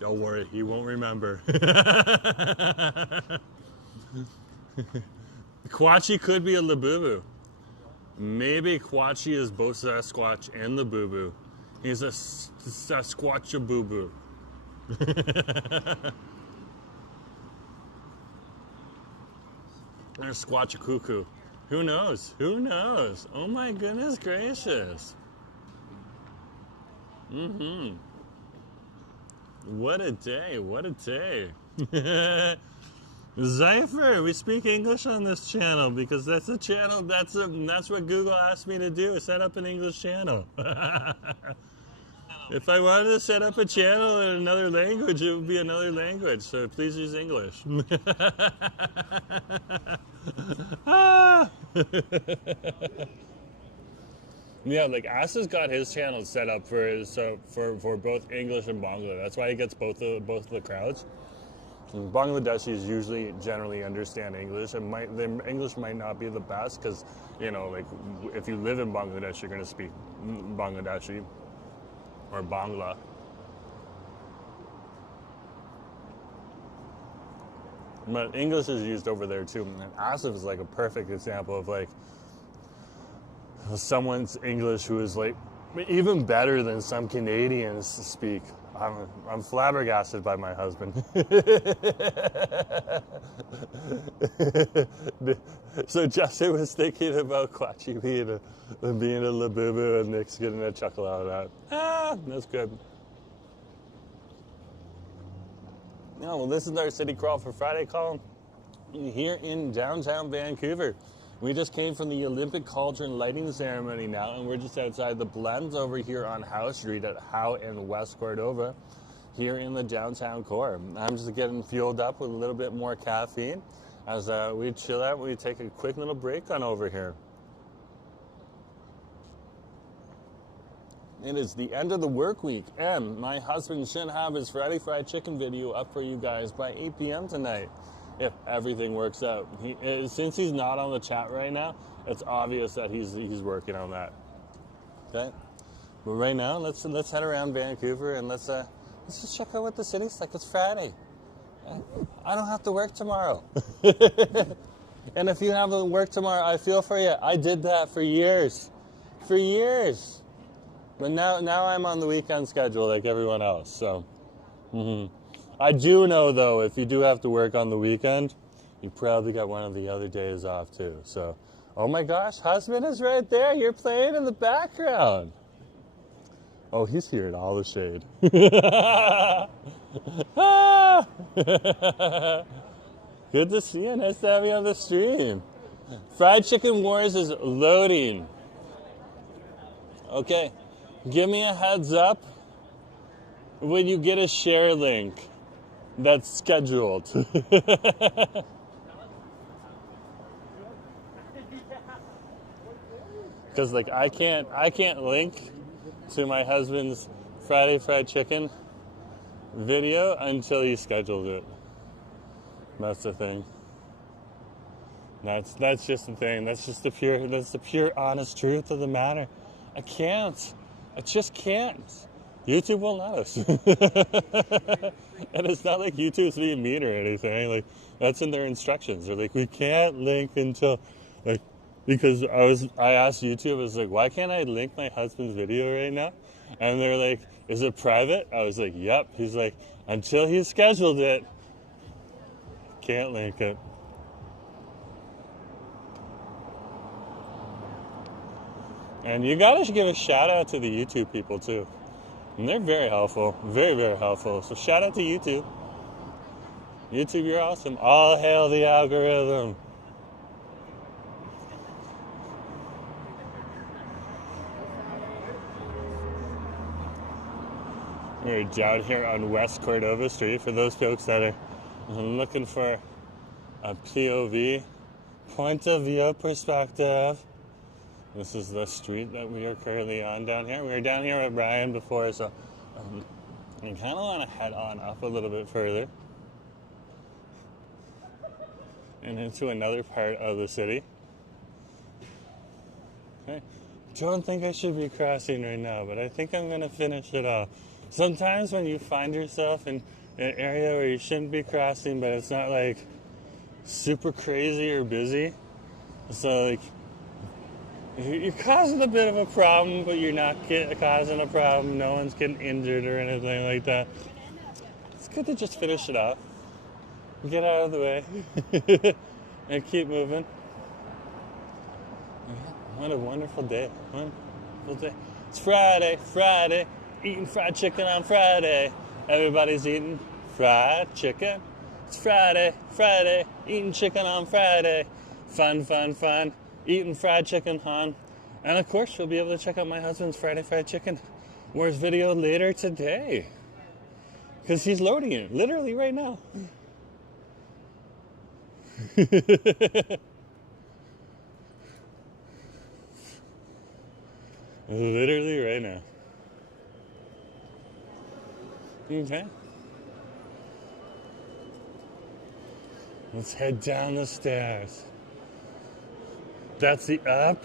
Don't worry, he won't remember. Quachi could be a Labubu. Maybe Quachi is both Sasquatch and Labubu. He's a Sasquatch-a-boo-boo. Or Squatch-a-cuckoo. Who knows? Who knows? Oh my goodness gracious. Mm-hmm. What a day, what a day. Zypher, we speak English on this channel because that's a channel, that's what Google asked me to do, set up an English channel. If I wanted to set up a channel in another language, it would be another language, so please use English. Ah! Yeah, like Asa's got his channel set up for both English and Bangla. That's why he gets both of the crowds. Bangladeshis usually generally understand English, and their English might not be the best because, you know, like if you live in Bangladesh, you're going to speak Bangladeshi or Bangla. But English is used over there too. And Asif is like a perfect example of like someone's English who is like even better than some Canadians speak. I'm flabbergasted by my husband. So Justin was thinking about Quachi being a Labubu, and Nick's getting a chuckle out of that. Ah, that's good. Yeah, well, this is our city crawl for Fryday Call here in downtown Vancouver. We just came from the Olympic Cauldron lighting ceremony now, and we're just outside the Blenz over here on Howe Street at Howe and West Cordova here in the downtown core. I'm just getting fueled up with a little bit more caffeine as we chill out. We take a quick little break on over here. It is the end of the work week, and my husband should have his Friday Fried Chicken video up for you guys by 8 p.m. tonight. If everything works out. Since he's not on the chat right now, it's obvious that he's working on that. Okay? But right now, let's head around Vancouver and let's just check out what the city's like. It's Friday. I don't have to work tomorrow. And if you have to work tomorrow, I feel for you. I did that for years. For years. But now I'm on the weekend schedule like everyone else. So I do know, though, if you do have to work on the weekend, you probably got one of the other days off too. So, oh my gosh, husband is right there. You're playing in the background. Oh, he's here in all the shade. Good to see you. Nice to have you on the stream. Fried Chicken Wars is loading. Okay, give me a heads up when you get a share link that's scheduled. Because like I can't link to my husband's Friday Fried Chicken video until he scheduled it. That's the thing. That's just the thing. That's the pure honest truth of the matter. I can't. I just can't. YouTube won't let us. And it's not like YouTube's being mean or anything. Like, that's in their instructions. They're like, we can't link until, like, because I asked YouTube, I was like, why can't I link my husband's video right now? And they're like, is it private? I was like, yep. He's like, until he's scheduled it, can't link it. And you gotta give a shout out to the YouTube people too. And they're very helpful, very, very helpful. So shout out to YouTube. YouTube, you're awesome. All hail the algorithm. We're down here on West Cordova Street for those folks that are looking for a POV, point of view perspective. This is the street that we are currently on down here. We were down here with Brian before, so I kind of want to head on up a little bit further and into another part of the city. Okay. Don't think I should be crossing right now, but I think I'm going to finish it off. Sometimes when you find yourself in an area where you shouldn't be crossing, but it's not like super crazy or busy, so like you're causing a bit of a problem, but you're not causing a problem. No one's getting injured or anything like that. It's good to just finish it off, get out of the way, and keep moving. What a wonderful day. Wonderful day. It's Friday, eating fried chicken on Friday. Everybody's eating fried chicken. It's Friday, eating chicken on Friday. Fun. Eating fried chicken on. And of course, you'll be able to check out my husband's Friday Fried Chicken Wars video later today. Because he's loading it, literally right now. Literally right now. Okay. Let's head down the stairs. That's the up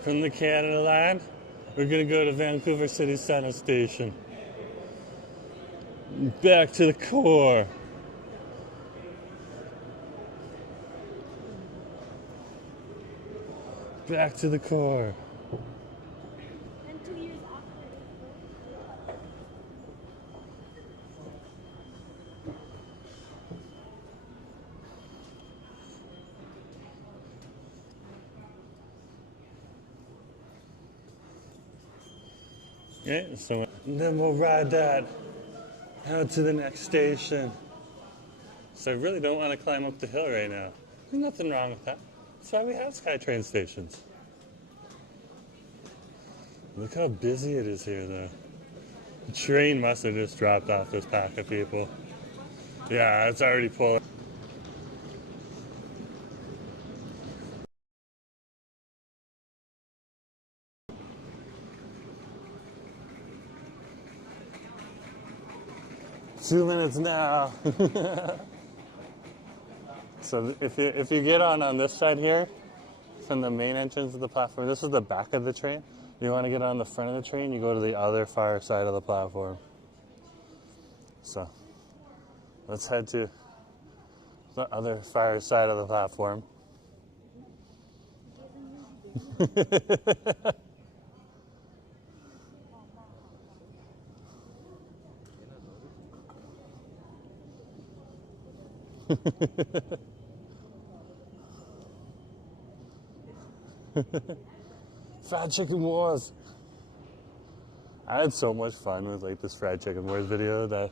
from the Canada line. We're going to go to Vancouver City Centre Station. Back to the core. Back to the core. Okay, so then we'll ride that out to the next station. So I really don't want to climb up the hill right now. There's nothing wrong with that. That's why we have SkyTrain stations. Look how busy it is here, though. The train must have just dropped off this pack of people. Yeah, it's already pulling. Two minutes now. So if you get on this side here, from the main entrance of the platform, this is the back of the train. You want to get on the front of the train, you go to the other far side of the platform. So let's head to the other far side of the platform. Fried chicken wars. I had so much fun with like this fried chicken wars video that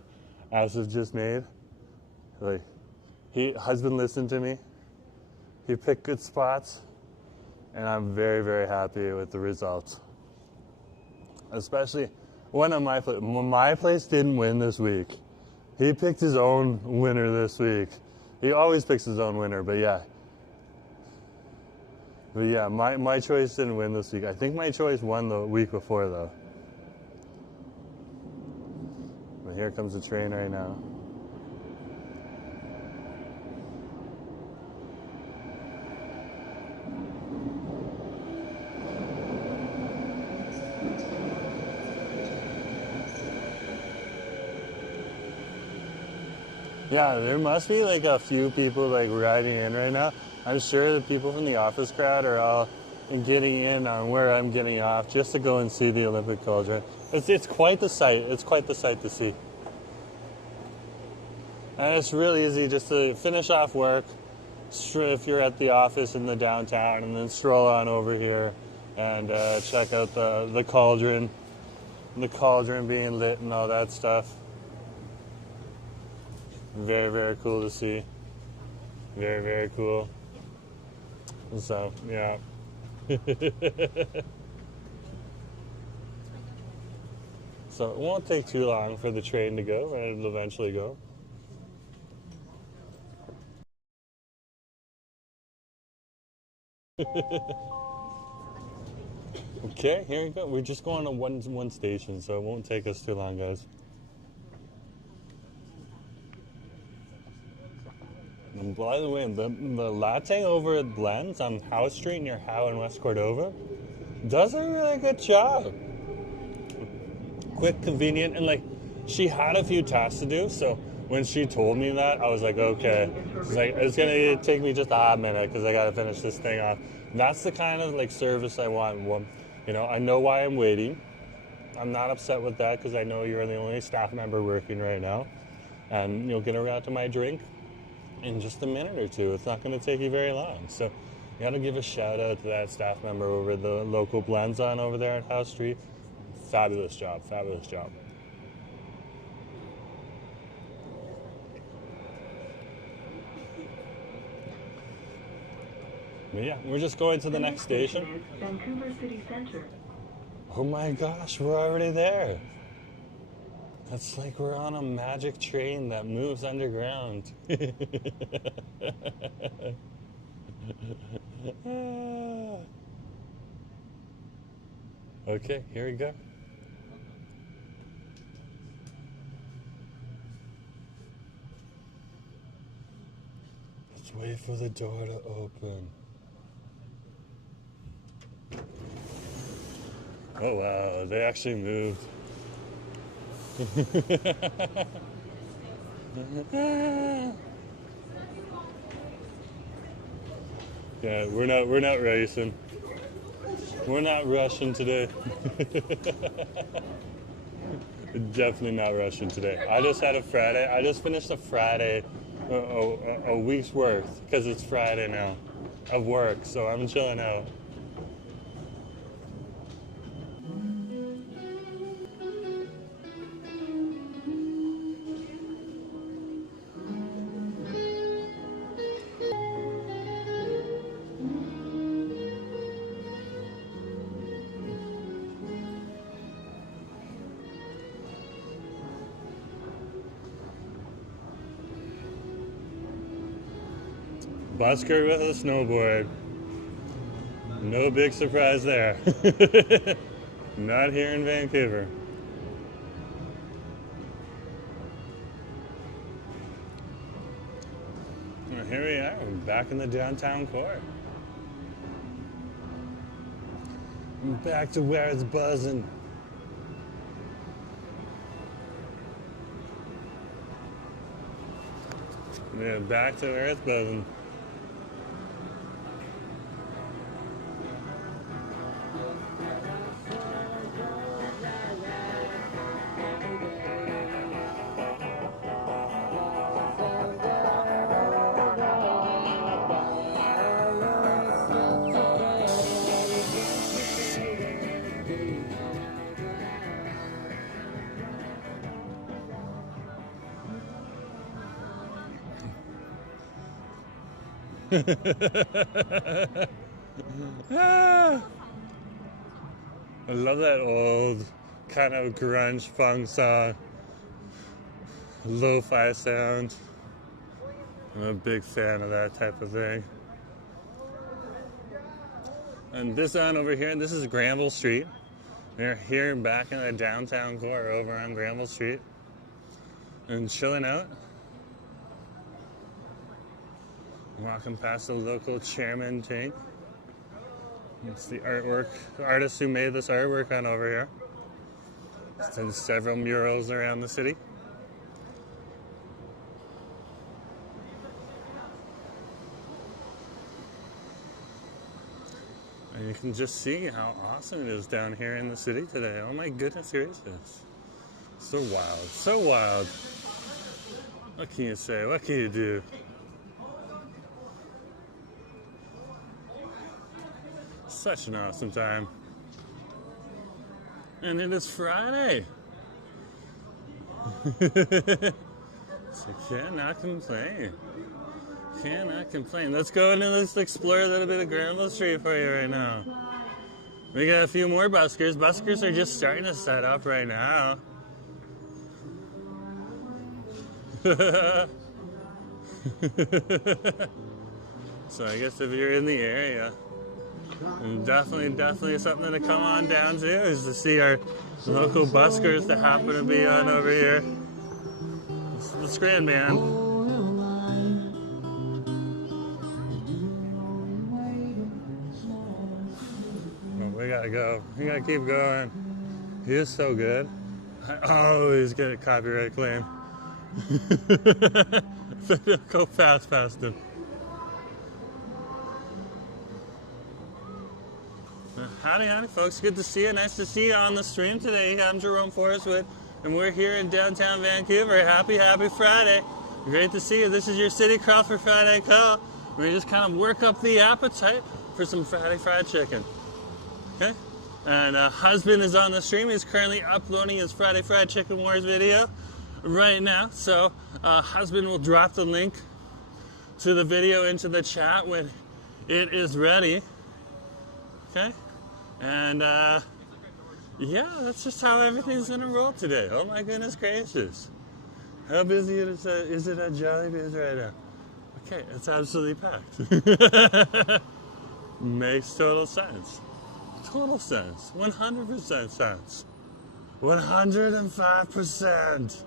Asif just made. Like, husband listened to me. He picked good spots, and I'm very, very happy with the results. Especially one of my place didn't win this week. He picked his own winner this week. He always picks his own winner, but yeah. But yeah, my choice didn't win this week. I think my choice won the week before though. But here comes the train right now. Yeah, there must be like a few people like riding in right now. I'm sure the people from the office crowd are all getting in on where I'm getting off just to go and see the Olympic Cauldron. It's quite the sight. It's quite the sight to see. And it's really easy just to finish off work, if you're at the office in the downtown, and then stroll on over here and check out the cauldron being lit and all that stuff. Very, very cool to see. Very, very cool. So, yeah. So it won't take too long for the train to go, and it'll eventually go. Okay, here we go. We're just going to one station, so it won't take us too long, guys. And by the way, the latte over at Blenz on Howe Street near Howe in West Cordova does a really good job. Quick, convenient, and like, she had a few tasks to do, so when she told me that, I was like, okay. She's like, it's gonna take me just a hot minute because I gotta finish this thing off. And that's the kind of like service I want. You know, I know why I'm waiting. I'm not upset with that because I know you're the only staff member working right now, and you'll get around to my drink in just a minute or two. It's not going to take you very long. So you got to give a shout out to that staff member over the local Blenz on over there at Howe Street. Fabulous job, fabulous job. But yeah, we're just going to the next station. Vancouver City Center. Oh my gosh, we're already there. It's like we're on a magic train that moves underground. Okay, here we go. Let's wait for the door to open. Oh wow, they actually moved. Yeah, we're not racing. We're not rushing today. Definitely not rushing today. I just had a Friday. I just finished a Friday, a week's worth, because it's Friday now, of work. So I'm chilling out. Busker with a snowboard. No big surprise there. Not here in Vancouver. Well, here we are, we're back in the downtown core. Back to where it's buzzing. Yeah, back to where it's buzzing. Ah, I love that old kind of grunge funk song. Lo-fi sound. I'm a big fan of that type of thing. And this on over here, this is Granville Street. We're here back in the downtown core over on Granville Street and chilling out. Walking past the local chairman tank. It's the artwork, the artist who made this artwork on over here. It's in several murals around the city. And you can just see how awesome it is down here in the city today. Oh my goodness gracious. So wild, so wild. What can you say? What can you do? Such an awesome time. And it is Friday. So cannot complain. Cannot complain. Let's go and let's explore a little bit of Granville Street for you right now. We got a few more buskers. Buskers are just starting to set up right now. So I guess if you're in the area, definitely something to come on down to is to see our local buskers that happen to be on over here. This is the Scran Band. Oh, we gotta go. We gotta keep going. He is so good. I always get a copyright claim. Go fast past him. Howdy, folks. Good to see you. Nice to see you on the stream today. I'm Jerome Forrestwood, and we're here in downtown Vancouver. Happy Friday. Great to see you. This is your City Crawl for Fryday Call. We just kind of work up the appetite for some Friday fried chicken. Okay? And husband is on the stream. He's currently uploading his Friday Fried Chicken Wars video right now. So husband will drop the link to the video into the chat when it is ready. Okay? And yeah, that's just how everything's gonna roll today. Oh my goodness gracious. How busy is it at Jollibee's right now? Okay, it's absolutely packed. Makes total sense. Total sense. 100% sense. 105%.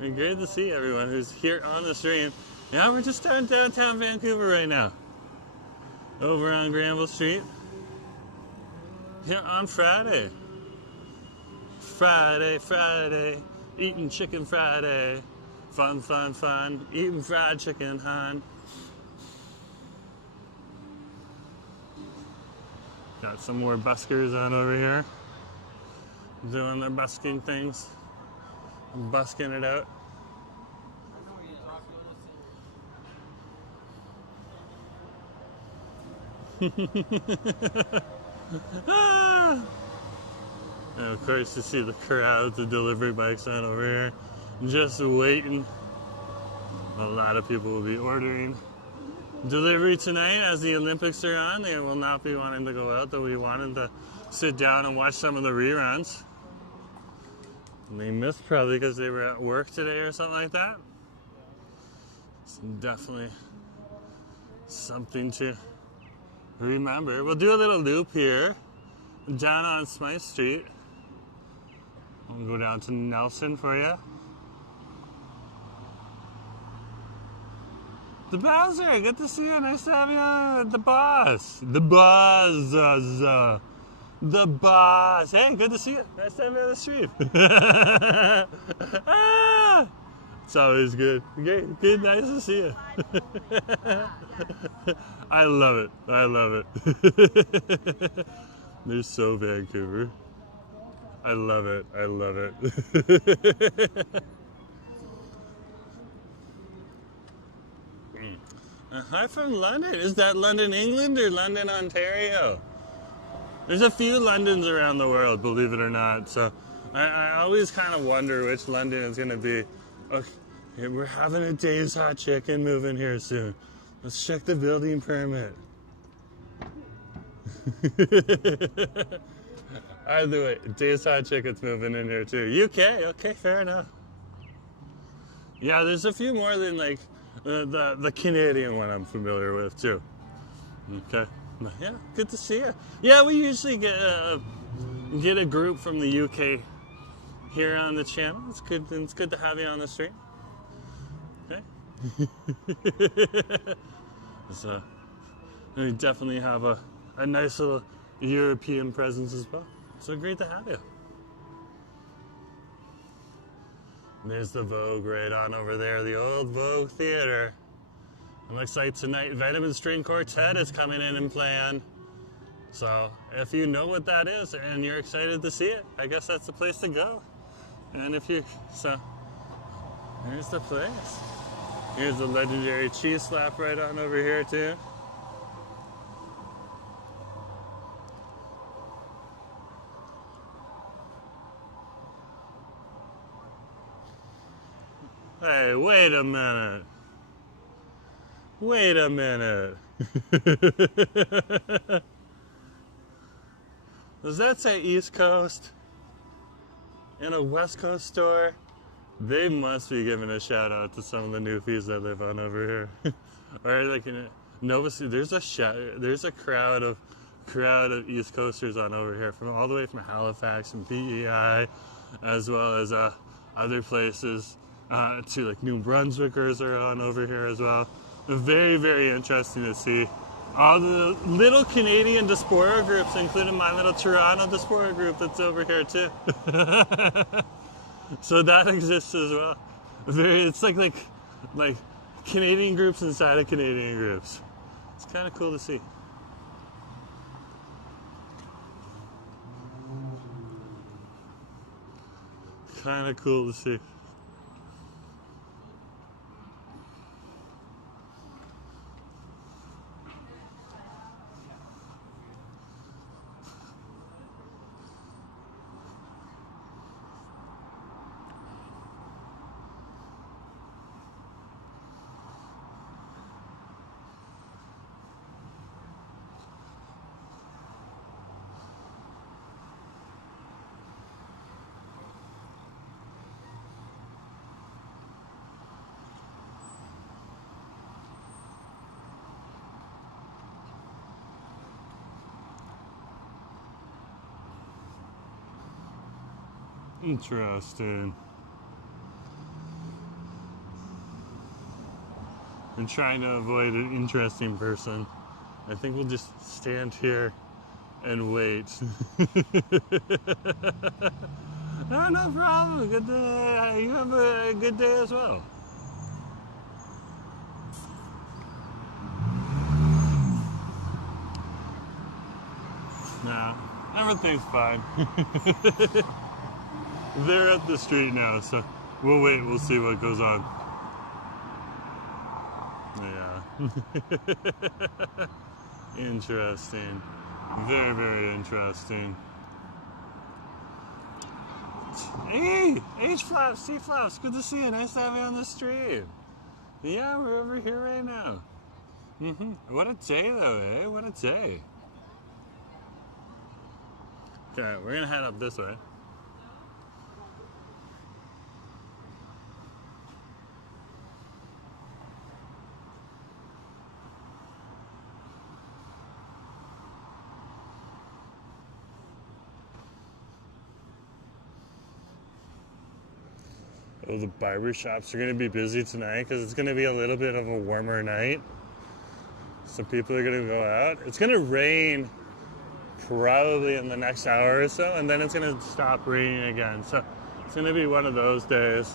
And great to see everyone who's here on the stream. Yeah, we're just down downtown Vancouver right now. Over on Granville Street. Here on Friday. Friday. Eating chicken Friday. Fun. Eating fried chicken, hon. Got some more buskers on over here. Doing their busking things. Busking it out. And of course, you see the crowds of delivery bikes on over here, just waiting. A lot of people will be ordering delivery tonight as the Olympics are on. They will not be wanting to go out, though we wanted to sit down and watch some of the reruns. And they missed probably because they were at work today or something like that. So definitely something to remember. We'll do a little loop here down on Smythe Street. We'll go down to Nelson for you. The Bowser, good to see you. Nice to have you. The boss. The boss. Hey, good to see you. Nice to have you on the stream. It's always good. Good, nice to see you. I love it. They're so Vancouver. I love it. Hi from London. Is that London, England or London, Ontario? There's a few Londons around the world, believe it or not. So I always kind of wonder which London is going to be. Here, we're having a Dave's Hot Chicken moving here soon. Let's check the building permit. Either way, Dave's Hot Chicken's moving in here too. UK, okay, fair enough. Yeah, there's a few more than like the Canadian one I'm familiar with too. Okay, yeah, good to see you. Yeah, we usually get a group from the UK here on the channel. It's good to have you on the stream. Okay. So we definitely have a nice little European presence as well. So great to have you. There's the Vogue right on over there, the old Vogue Theater. It looks like tonight Vitamin String Quartet is coming in and playing. So if you know what that is and you're excited to see it, I guess that's the place to go. And if you, so here's the place. Here's the legendary cheese slap right on over here too. Hey, wait a minute. Wait a minute. Does that say East Coast? In a West Coast store? They must be giving a shout out to some of the newfies that live on over here. Or like in Nova Scotia, there's a crowd of East Coasters on over here, from all the way from Halifax and PEI, as well as other places. To like New Brunswickers are on over here as well. Very, very interesting to see all the little Canadian diaspora groups, including my little Toronto diaspora group that's over here too. So that exists as well. It's like Canadian groups inside of Canadian groups. It's kind of cool to see. Kind of cool to see. Interesting. I'm trying to avoid an interesting person. I think we'll just stand here and wait. Oh, no problem. Good day. You have a good day as well. Nah, everything's fine. They're at the street now, so we'll wait. We'll see what goes on. Yeah. Interesting. Very, very interesting. Hey! H-Flaps, C-Flaps, good to see you. Nice to have you on the stream. Yeah, we're over here right now. What a day, though, eh? What a day. Okay, we're gonna head up this way. Oh, the barber shops are going to be busy tonight because it's going to be a little bit of a warmer night. So people are going to go out. It's going to rain probably in the next hour or so, and then it's going to stop raining again. So it's going to be one of those days.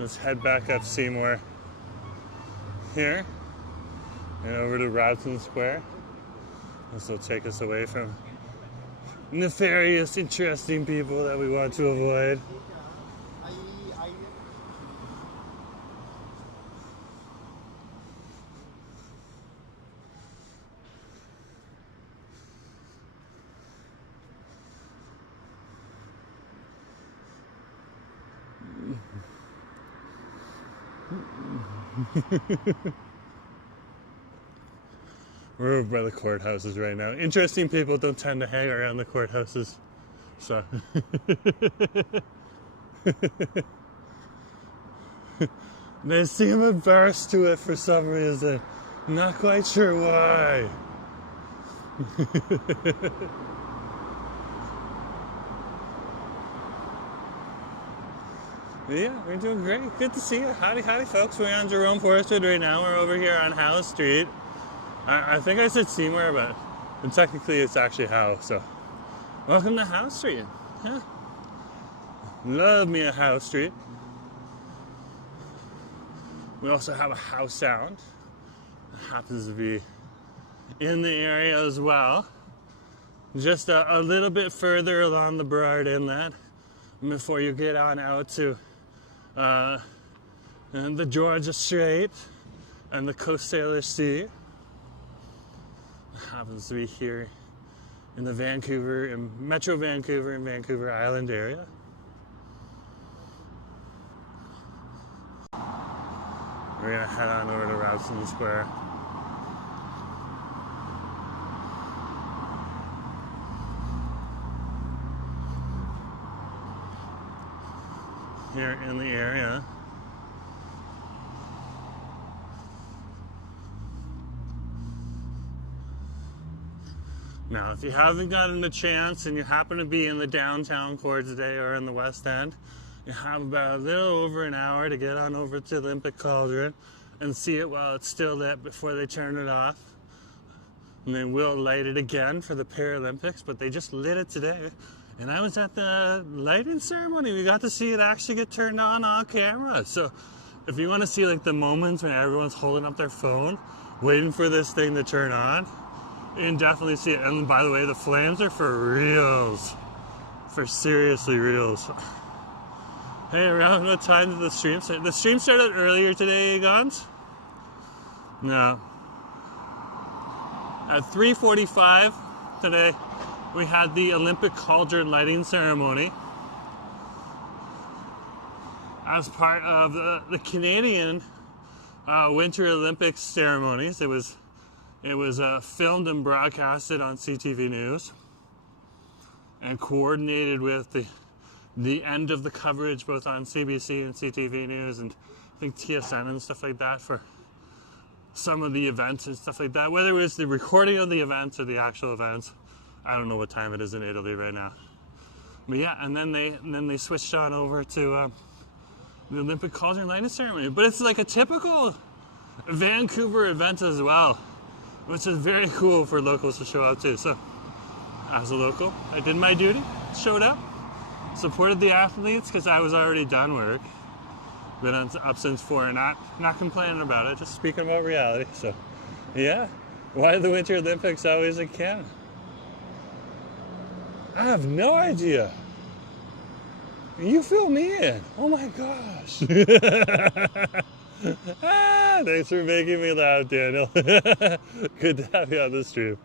Let's head back up Seymour here and over to Robson Square. This will take us away from nefarious, interesting people that we want to avoid. We're over by the courthouses right now. Interesting people don't tend to hang around the courthouses, so. They seem averse to it for some reason. Not quite sure why. Yeah, we're doing great. Good to see you. Howdy, howdy, folks. We're on Jerome Forestwood right now. We're over here on Howe Street. I think I said Seymour, but technically it's actually Howe. So, welcome to Howe Street. Yeah. Love me a Howe Street. We also have a Howe Sound. It happens to be in the area as well. Just a little bit further along the Burrard Inlet before you get on out to the Georgia Strait and the Coast Salish Sea. It happens to be here in the Metro Vancouver and Vancouver Island area. We're gonna head on over to Robson Square. Here in the area. Now, if you haven't gotten a chance and you happen to be in the downtown core today or in the West End, you have about a little over an hour to get on over to the Olympic Cauldron and see it while it's still lit before they turn it off. And they will light it again for the Paralympics, but they just lit it today. And I was at the lighting ceremony. We got to see it actually get turned on camera. So if you want to see like the moments when everyone's holding up their phone, waiting for this thing to turn on, you can definitely see it. And by the way, the flames are for reals. For seriously reals. Hey, around what time did the stream start? The stream started earlier today, Gons? No. At 3:45 today, we had the Olympic Cauldron lighting ceremony as part of the Canadian Winter Olympics ceremonies. It was filmed and broadcasted on CTV News and coordinated with the end of the coverage both on CBC and CTV News and I think TSN and stuff like that for some of the events and stuff like that. Whether it was the recording of the events or the actual events, I don't know what time it is in Italy right now. But yeah, and then they switched on over to the Olympic Cauldron lighting ceremony. But it's like a typical Vancouver event as well, which is very cool for locals to show up to. So, as a local, I did my duty, showed up, supported the athletes because I was already done work. Been up since 4 and not complaining about it, just speaking about reality. So, yeah, why are the Winter Olympics always in Canada? I have no idea. You fill me in. Oh my gosh. Thanks for making me laugh, Daniel. Good to have you on the stream.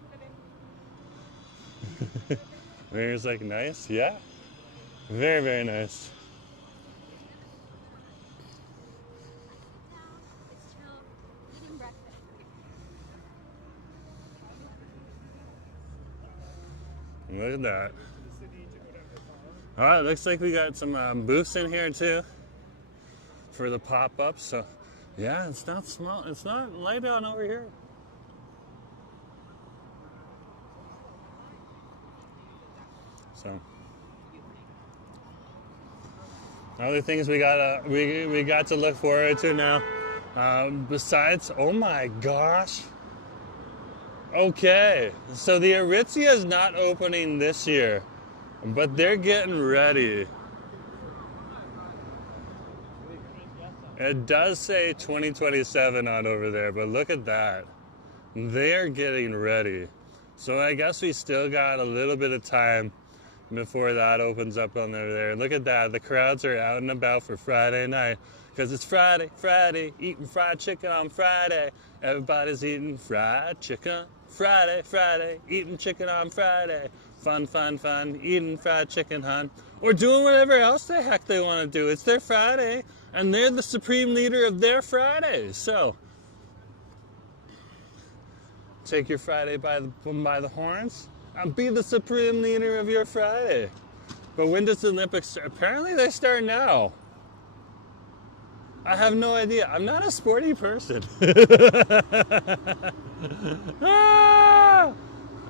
Mayor's like, nice? Yeah. Very, very nice. Look at that. Alright, looks like we got some booths in here too for the pop-ups. So yeah, it's not small. It's not light down over here. So other things we got we got to look forward to now. Besides, oh my gosh. Okay, so the Aritzia is not opening this year, but they're getting ready. It does say 2027 on over there, but look at that. They're getting ready. So I guess we still got a little bit of time before that opens up on there. Look at that. The crowds are out and about for Friday night because it's Friday, eating fried chicken on Friday. Everybody's eating fried chicken. Friday, eating chicken on Friday. Fun, eating fried chicken, hun. Or doing whatever else the heck they want to do. It's their Friday, and they're the supreme leader of their Fridays. So, take your Friday by the horns and be the supreme leader of your Friday. But when does the Olympics start? Apparently they start now. I have no idea. I'm not a sporty person.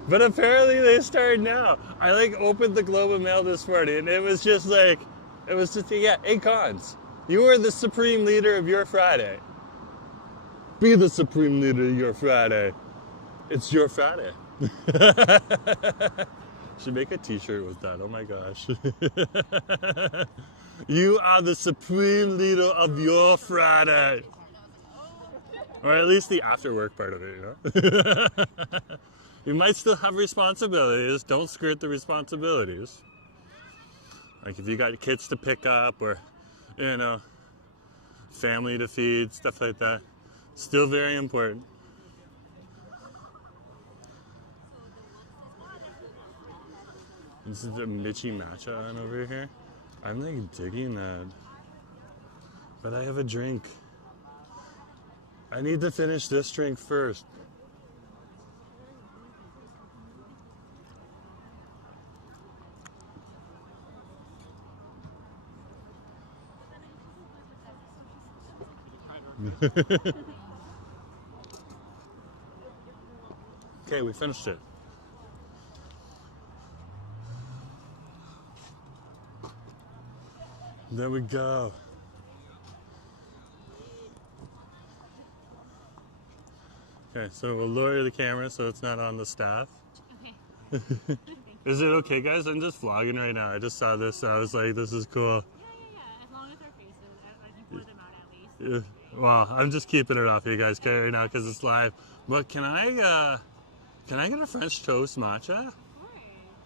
But apparently they start now. I opened the Globe and Mail this morning and it was just yeah, 8 cons. You are the supreme leader of your Friday. Be the supreme leader of your Friday. It's your Friday. Should make a t-shirt with that. Oh my gosh. You are the supreme leader of your Friday. Or at least the after work part of it, you know? You might still have responsibilities. Don't skirt the responsibilities. Like if you got kids to pick up or, you know, family to feed, stuff like that. Still very important. This is the Mitchie Matcha on over here. I'm digging that. But I have a drink. I need to finish this drink first. Okay, we finished it. There we go. Okay, so we'll lower the camera so it's not on the staff. Okay. Is it okay, guys? I'm just vlogging right now. I just saw this, so I was like, this is cool. Yeah. As long as our faces, I can blur them out at least. Yeah. Well, I'm just keeping it off you guys right now because it's live. But can I get a French toast matcha? Sure.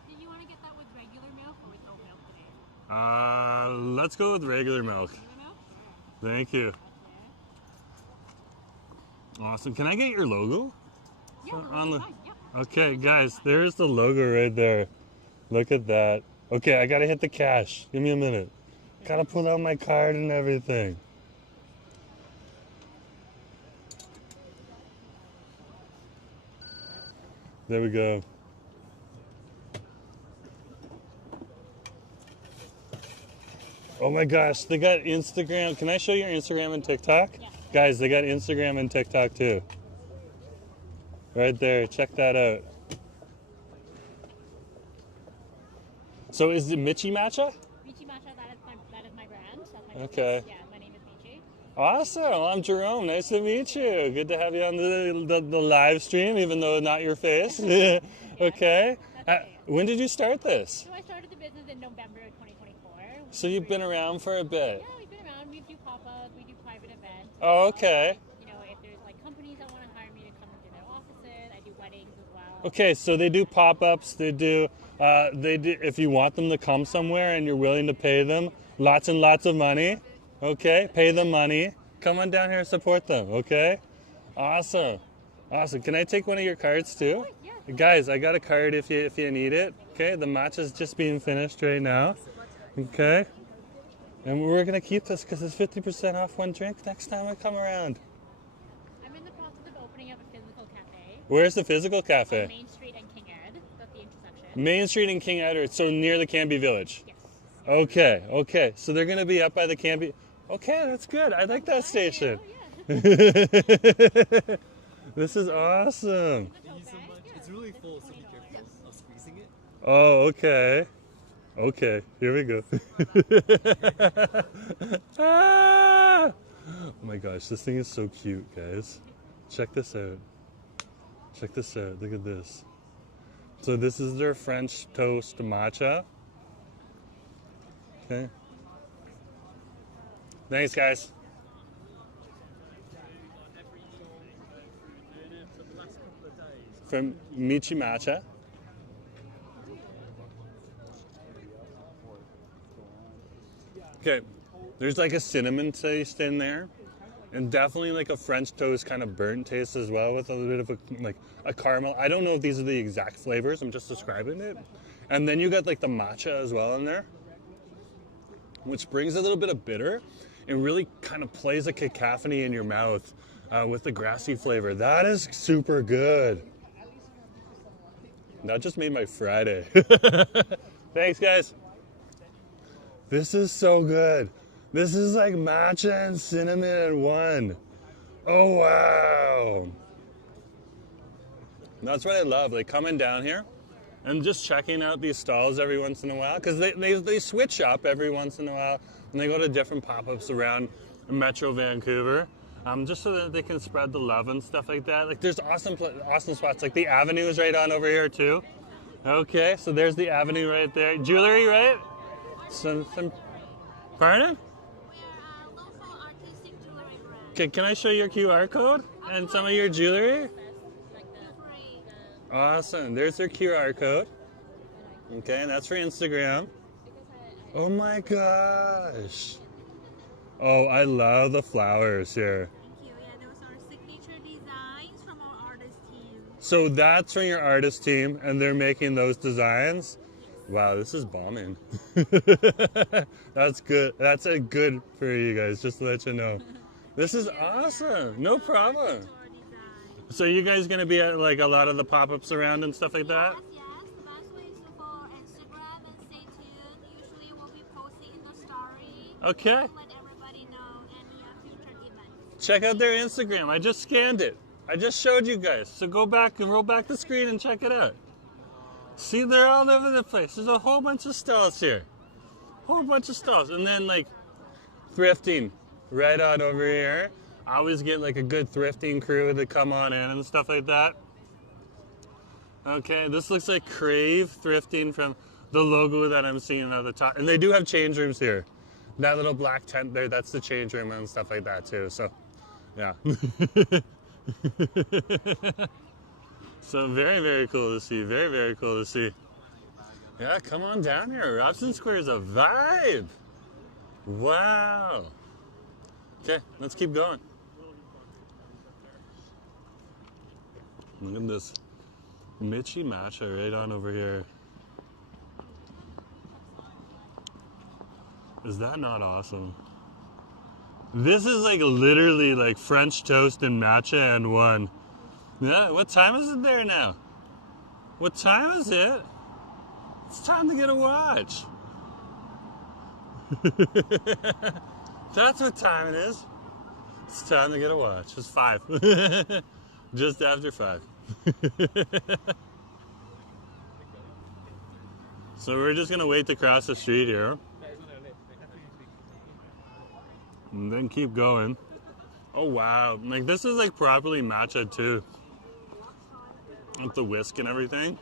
Did you want to get that with regular milk or with oat milk today? Let's go with regular milk. Regular milk? Sure. Thank you. Awesome. Can I get your logo? Yeah, On the... fine. Yep. Okay, guys, there's the logo right there. Look at that. Okay, I gotta hit the cash. Give me a minute. Gotta pull out my card and everything. There we go. Oh my gosh, they got Instagram. Can I show you your Instagram and TikTok? Yeah. Guys, they got Instagram and TikTok too. Right there, check that out. So is it Mitchie Matcha? Mitchie Matcha, that is my brand. That's my Okay. business. Yeah, my name is Mitchie. Awesome. Well, I'm Jerome. Nice to meet you. Good to have you on the live stream, even though not your face. Okay. When did you start this? So I started the business in November of 2024. So you've been around for a bit. Yeah, we've been around. We do pop-ups. We do private events. Oh, okay. You know, if there's companies that want to hire me to come into their offices, I do weddings as well. Okay, so they do pop-ups. They do. If you want them to come somewhere and you're willing to pay them lots and lots of money, okay, pay them money. Come on down here and support them. Okay. Awesome. Can I take one of your cards too? Yeah. Guys, I got a card if you need it. Okay, the matcha's just being finished right now. Okay, and we're gonna keep this because it's 50% off one drink next time I come around. I'm in the process of opening up a physical cafe. Where's the physical cafe? On Main Street and King Ed. That's the intersection. Main Street and King Edward, so near the Canby Village. Yes. Okay. So they're gonna be up by the Canby. Okay, that's good. I like that station. Oh, yeah. This is awesome. Thank you so much. It's really full, so be careful of squeezing it. Oh, okay. Okay, here we go. Ah! Oh my gosh, this thing is so cute, guys. Check this out. Look at this. So this is their French toast matcha. Okay. Thanks, guys. For the last couple of days, from Mitchie Matcha. Okay, there's like a cinnamon taste in there, and definitely like a French toast kind of burnt taste as well, with a little bit of a caramel. I don't know if these are the exact flavors, I'm just describing it. And then you got like the matcha as well in there, which brings a little bit of bitter. It really kind of plays a cacophony in your mouth with the grassy flavor. That is super good. That just made my Friday. Thanks, guys. This is so good. This is like matcha and cinnamon in one. Oh, wow. That's what I love, like coming down here and just checking out these stalls every once in a while, because they switch up every once in a while, and they go to different pop-ups around Metro Vancouver, just so that they can spread the love and stuff like that. Like there's awesome spots, like the Avenue is right on over here too. Okay, so there's the Avenue right there. Jewelry, right? Some pardon? We're a local artistic jewelry brand. Okay, can I show your QR code and some of your jewelry? Awesome. There's their QR code. Okay, and that's for Instagram. Oh my gosh. Oh, I love the flowers here. Thank you. Yeah, those are signature designs from our artist team. So that's from your artist team, and they're making those designs? Wow, this is bombing. That's good. That's a good for you guys, just to let you know. This is awesome. No problem. So you guys going to be at like a lot of the pop-ups around and stuff like that? Yes. The best way is to follow Instagram and stay tuned. Usually we'll be posting in the story. Okay. Let everybody know any future events. Check out their Instagram. I just scanned it. I just showed you guys. So go back and roll back the screen and check it out. See, they're all over the place. There's a whole bunch of stalls here. Whole bunch of stalls. And then like thrifting right on over here. I always get like a good thrifting crew to come on in and stuff like that. Okay, this looks like Crave Thrifting from the logo that I'm seeing at the top. And they do have change rooms here. That little black tent there, that's the change room and stuff like that too. So, yeah. So very, very cool to see. Very, very cool to see. Yeah, come on down here. Robson Square is a vibe. Wow. Okay, let's keep going. Look at this Mitchie Matcha right on over here. Is that not awesome? This is like literally like French toast and matcha and one. Yeah, what time is it there now? What time is it? It's time to get a watch. That's what time it is. It's time to get a watch. It's 5. Just after 5. So we're just gonna wait to cross the street here. And then keep going. Oh wow, like this is like properly matcha too. With the whisk and everything.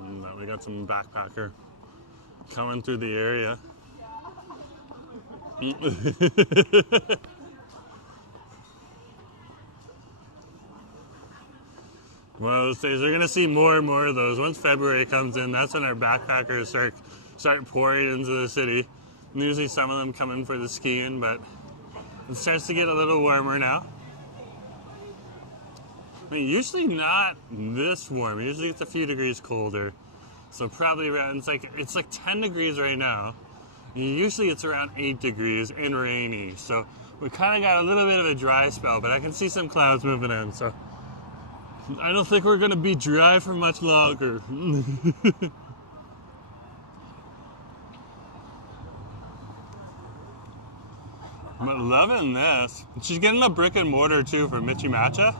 And now we got some backpacker coming through the area. One of those days, we're gonna see more and more of those. Once February comes in, that's when our backpackers start pouring into the city. And usually some of them come in for the skiing, but it starts to get a little warmer now. I mean, usually not this warm. Usually it's a few degrees colder. So probably around, it's like 10 degrees right now. Usually it's around 8 degrees and rainy. So we kind of got a little bit of a dry spell, but I can see some clouds moving in. So I don't think we're gonna be dry for much longer. I'm loving this. She's getting a brick and mortar too for Mitchie Matcha.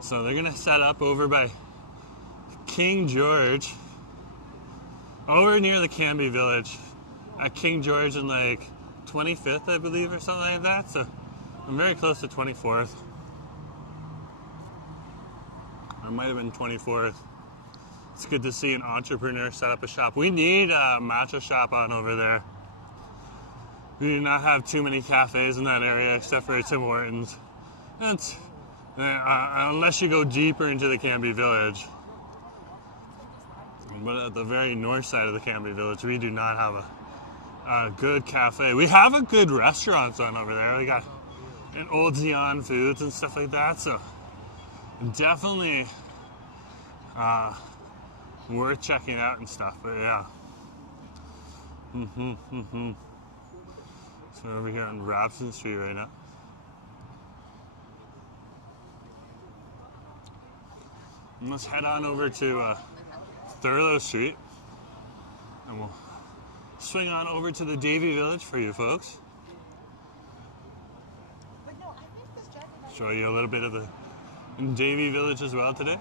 So they're gonna set up over by King George, over near the Canby Village, at King George in like 25th, I believe, or something like that. So I'm very close to 24th. I might have been 24th. It's good to see an entrepreneur set up a shop. We need a matcha shop on over there. we do not have too many cafes in that area except for Tim Hortons. That's unless you go deeper into the Cambie Village. But at the very north side of the Cambie Village, we do not have a good cafe. We have a good restaurant on over there. We got an Old Zeon Foods and stuff like that. So definitely worth checking out and stuff. But yeah. So we're over here on Robson Street right now. And let's head on over to Thurlow Street, and we'll swing on over to the Davie Village for you folks. Show you a little bit of the Davie Village as well today.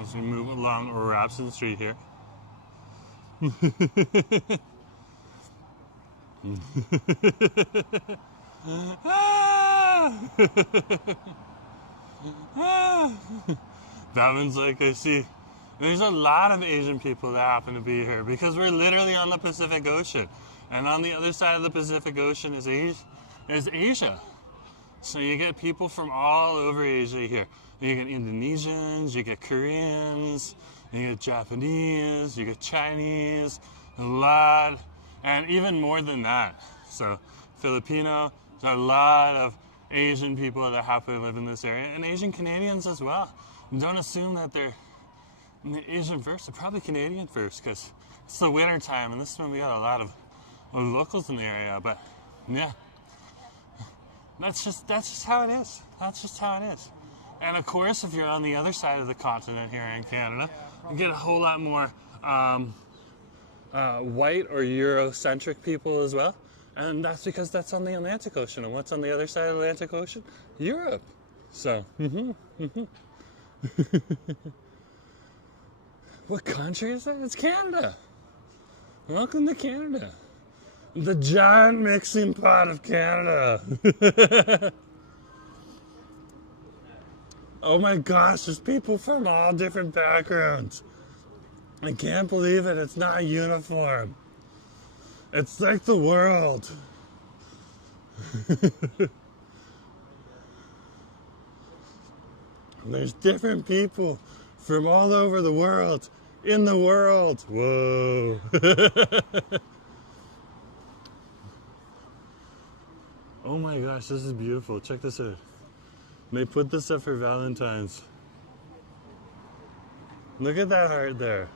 As we move along Robson Street here. That one's like, I see. There's a lot of Asian people that happen to be here because we're literally on the Pacific Ocean. And on the other side of the Pacific Ocean is Asia. So you get people from all over Asia here. You get Indonesians, you get Koreans, you get Japanese, you get Chinese, a lot, and even more than that. So Filipino, there's a lot of Asian people that happen to live in this area, and Asian Canadians as well. Don't assume that they're Asian first. They're probably Canadian first because it's the winter time, and this is when we got a lot of locals in the area. But yeah, that's just how it is. That's just how it is. And of course, if you're on the other side of the continent here in Canada, you get a whole lot more white or Eurocentric people as well. And that's because that's on the Atlantic Ocean. And what's on the other side of the Atlantic Ocean? Europe. So, what country is that? It's Canada. Welcome to Canada. The giant mixing pot of Canada. Oh my gosh, there's people from all different backgrounds. I can't believe it. It's not uniform. It's like the world. There's different people from all over the world in the world. Whoa. Oh my gosh, this is beautiful. Check this out. They put this up for Valentine's. Look at that heart there.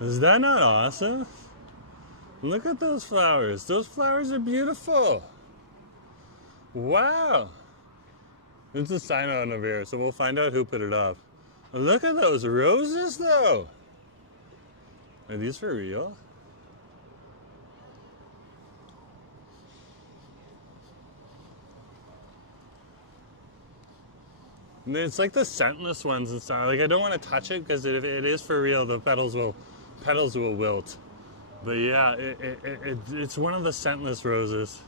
Is that not awesome? Look at those flowers. Those flowers are beautiful. Wow. There's a sign on over here, so we'll find out who put it up. Look at those roses, though. Are these for real? It's like the scentless ones and stuff. Like I don't want to touch it because if it is for real, the petals will wilt. But yeah, it's one of the scentless roses.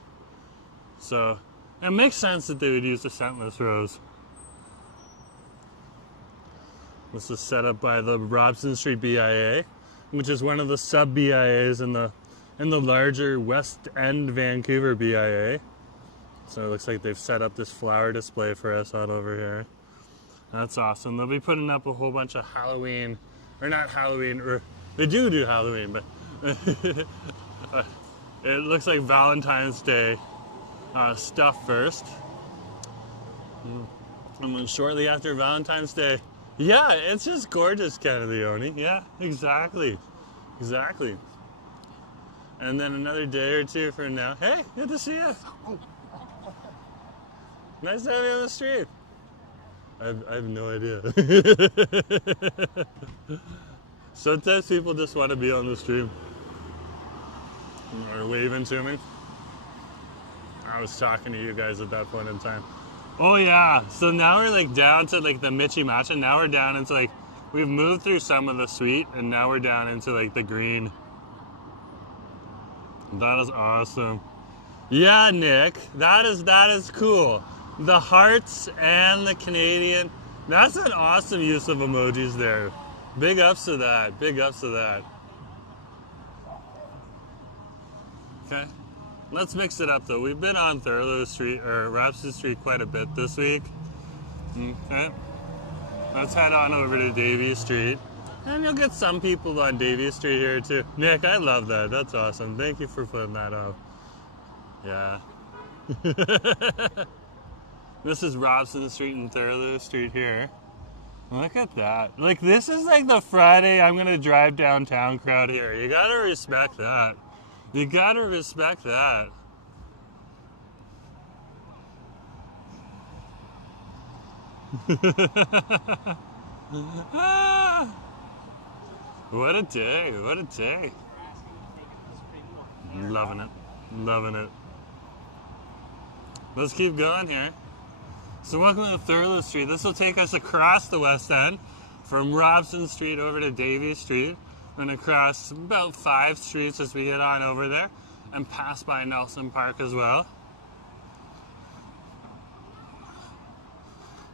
So it makes sense that they would use the scentless rose. This is set up by the Robson Street BIA, which is one of the sub BIAs in the larger West End Vancouver BIA. So it looks like they've set up this flower display for us on over here. That's awesome. They'll be putting up a whole bunch of Halloween, or not Halloween, or they do Halloween, but it looks like Valentine's Day stuff first. And then shortly after Valentine's Day, yeah, it's just gorgeous, Canadione. Yeah, exactly. Exactly. And then another day or two from now, hey, good to see you. Nice to have you on the street. I have no idea. Sometimes people just want to be on the street or waving to me. I was talking to you guys at that point in time. Oh yeah, so now we're like down to like the Mitchie Matcha. Now we're down into like, we've moved through some of the sweet and now we're down into like the green. That is awesome. Yeah, Nick, that is cool. The hearts and the Canadian, that's an awesome use of emojis there. Big ups to that, big ups to that. Okay. Let's mix it up though. We've been on Thurlow Street or Robson Street quite a bit this week. Okay. Let's head on over to Davie Street. And you'll get some people on Davie Street here too. Nick, I love that. That's awesome. Thank you for putting that up. Yeah. This is Robson Street and Thurlow Street here. Look at that. Like, this is like the Friday I'm gonna drive downtown crowd here. You gotta respect that. You gotta respect that. What a day, what a day. Loving it, loving it. Let's keep going here. So welcome to Thurlow Street. This will take us across the West End from Robson Street over to Davie Street and across about 5 streets as we get on over there and pass by Nelson Park as well.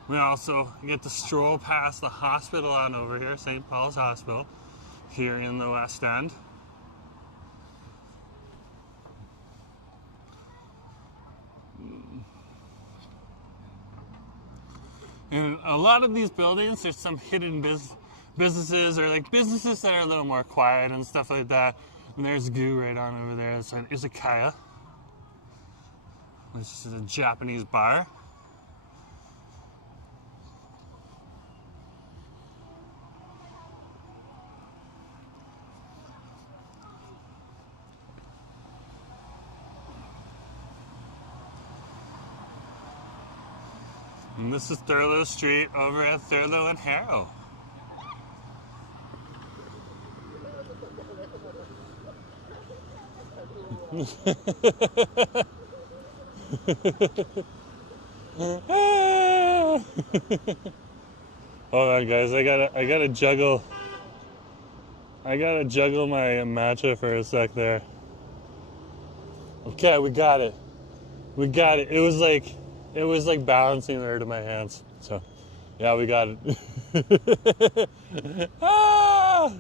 We also get to stroll past the hospital on over here, St. Paul's Hospital, here in the West End. In a lot of these buildings, there's some hidden businesses or like businesses that are a little more quiet and stuff like that. And there's Goo right on over there. It's an izakaya, which is a Japanese bar. And this is Thurlow Street over at Thurlow and Harrow. Hold on, guys. I gotta juggle my matcha for a sec there. Okay, we got it. We got it. It was like balancing there to my hands. So, yeah, we got it. Ah!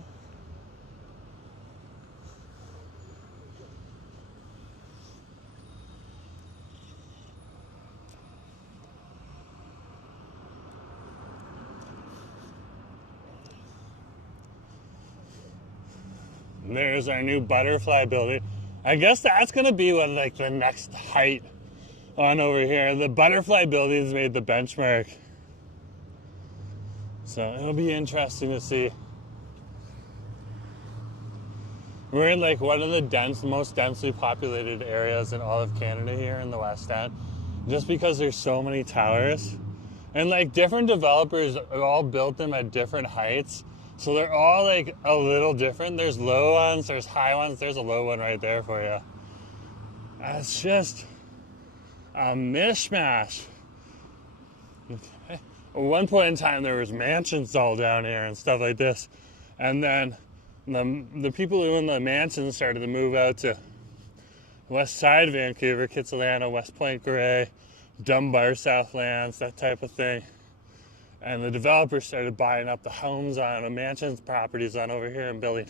There's our new butterfly building. I guess that's gonna be what, like, the next height on over here. The butterfly buildings made the benchmark. So it'll be interesting to see. We're in like one of the most densely populated areas in all of Canada here in the West End. Just because there's so many towers. And like different developers all built them at different heights. So they're all like a little different. There's low ones, there's high ones, there's a low one right there for you. It's just a mishmash. Okay. At one point in time, there was mansions all down here and stuff like this. And then the people who own the mansions started to move out to west side of Vancouver, Kitsilano, West Point Grey, Dunbar, Southlands, that type of thing. And the developers started buying up the homes on the mansions properties on over here and building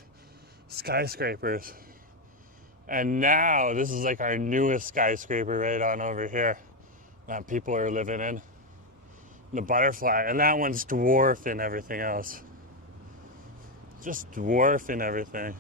skyscrapers. And now this is like our newest skyscraper right on over here that people are living in. The butterfly. And that one's dwarfing everything else. Just dwarfing everything.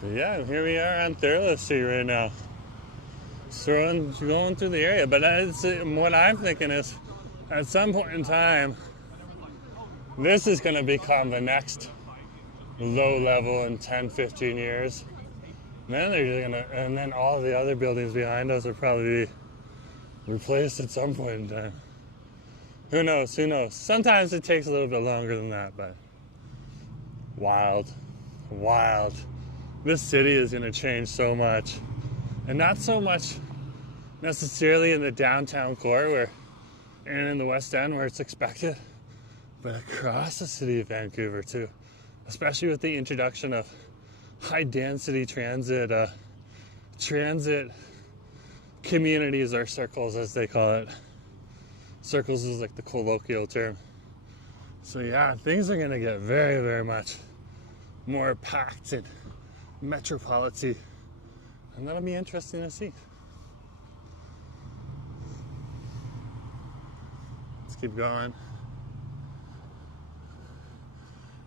But yeah, here we are on Thurlow Street right now. Going through the area. But what I'm thinking is, at some point in time, this is going to become the next low level in 10, 15 years. And then and then all the other buildings behind us will probably be replaced at some point in time. Who knows? Who knows? Sometimes it takes a little bit longer than that, but wild. Wild. This city is going to change so much. And not so much necessarily in the downtown core and in the West End where it's expected, but across the city of Vancouver too. Especially with the introduction of high density transit communities or circles, as they call it. Circles is like the colloquial term. So yeah, things are gonna get very, very much more packed and metropolitan, and that'll be interesting to see. Let's keep going.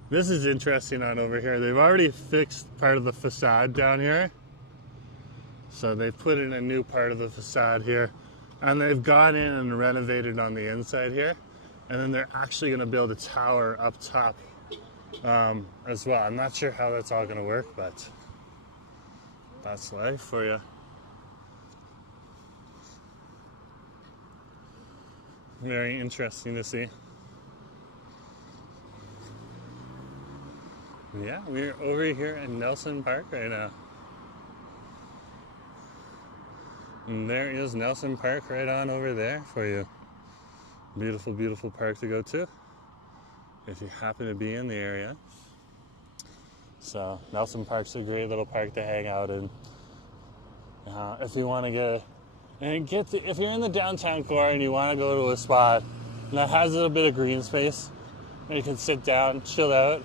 This is interesting on over here. They've already fixed part of the facade down here. So they've put in a new part of the facade here, and they've gone in and renovated on the inside here, and then they're actually going to build a tower up top as well. I'm not sure how that's all going to work, but that's life for you. Very interesting to see. Yeah, we're over here in Nelson Park right now. And there is Nelson Park right on over there for you. Beautiful, beautiful park to go to if you happen to be in the area. So Nelson Park's a great little park to hang out in. If you want to if you're in the downtown core and you want to go to a spot that has a little bit of green space, and you can sit down, chill out,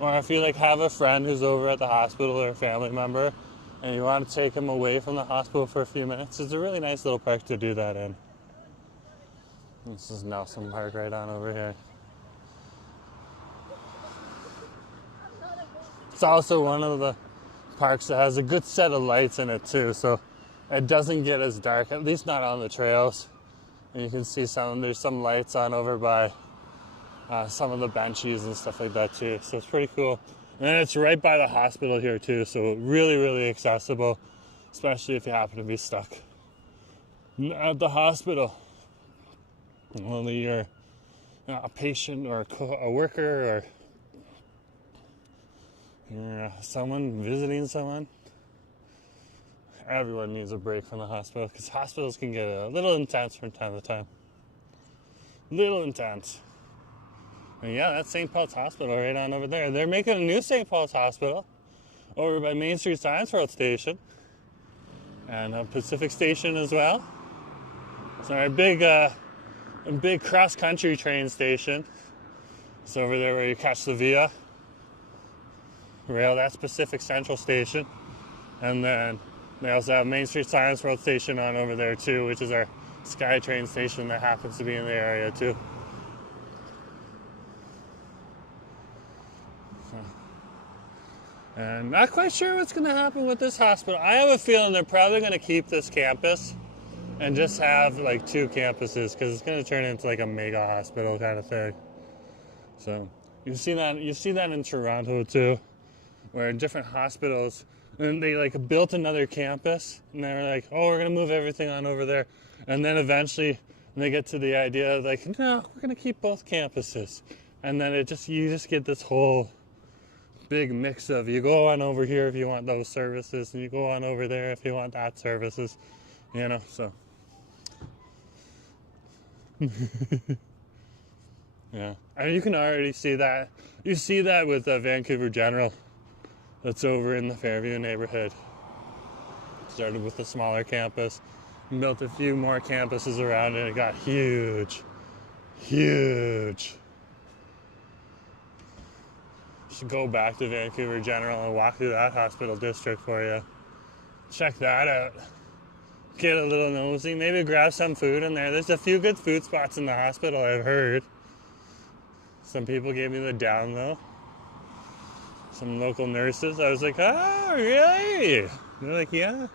or if you have a friend who's over at the hospital or a family member, and you want to take them away from the hospital for a few minutes, it's a really nice little park to do that in. This is Nelson Park right on over here. It's also one of the parks that has a good set of lights in it too, so it doesn't get as dark, at least not on the trails. And you can see there's some lights on over by some of the benches and stuff like that too, so it's pretty cool. And it's right by the hospital here too, so really, really accessible, especially if you happen to be stuck at the hospital. Whether you're a patient or a worker or you're someone visiting someone, everyone needs a break from the hospital, because hospitals can get a little intense from time to time. Little intense. And yeah, that's St. Paul's Hospital right on over there. They're making a new St. Paul's Hospital over by Main Street Science World Station and Pacific Station as well. So our big cross-country train station. It's over there where you catch the Via Rail. That's Pacific Central Station. And then they also have Main Street Science World Station on over there too, which is our SkyTrain station that happens to be in the area too. And not quite sure what's going to happen with this hospital. I have a feeling they're probably going to keep this campus and just have 2 campuses, because it's going to turn into a mega hospital kind of thing. So you see that in Toronto too, where different hospitals, and they built another campus, and they're like, oh, we're going to move everything on over there, and then eventually they get to the idea of no, we're going to keep both campuses, and then you just get this whole big mix of, you go on over here if you want those services, and you go on over there if you want that services, so. Yeah, and you can already see that. You see that with Vancouver General, that's over in the Fairview neighborhood. Started with a smaller campus, built a few more campuses around it. It got huge, huge. You should go back to Vancouver General and walk through that hospital district for you. Check that out. Get a little nosy, maybe grab some food in there. There's a few good food spots in the hospital, I've heard. Some people gave me the down low. Some local nurses. I was like, oh, really? They're like, yeah.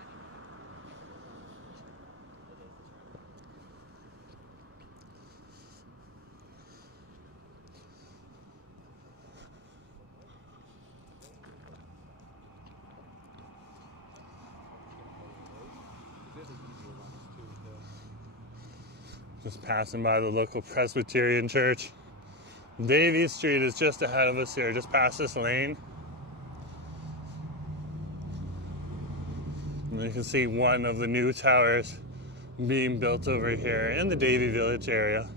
Just passing by the local Presbyterian church. Davie Street is just ahead of us here, just past this lane. And you can see one of the new towers being built over here in the Davie Village area.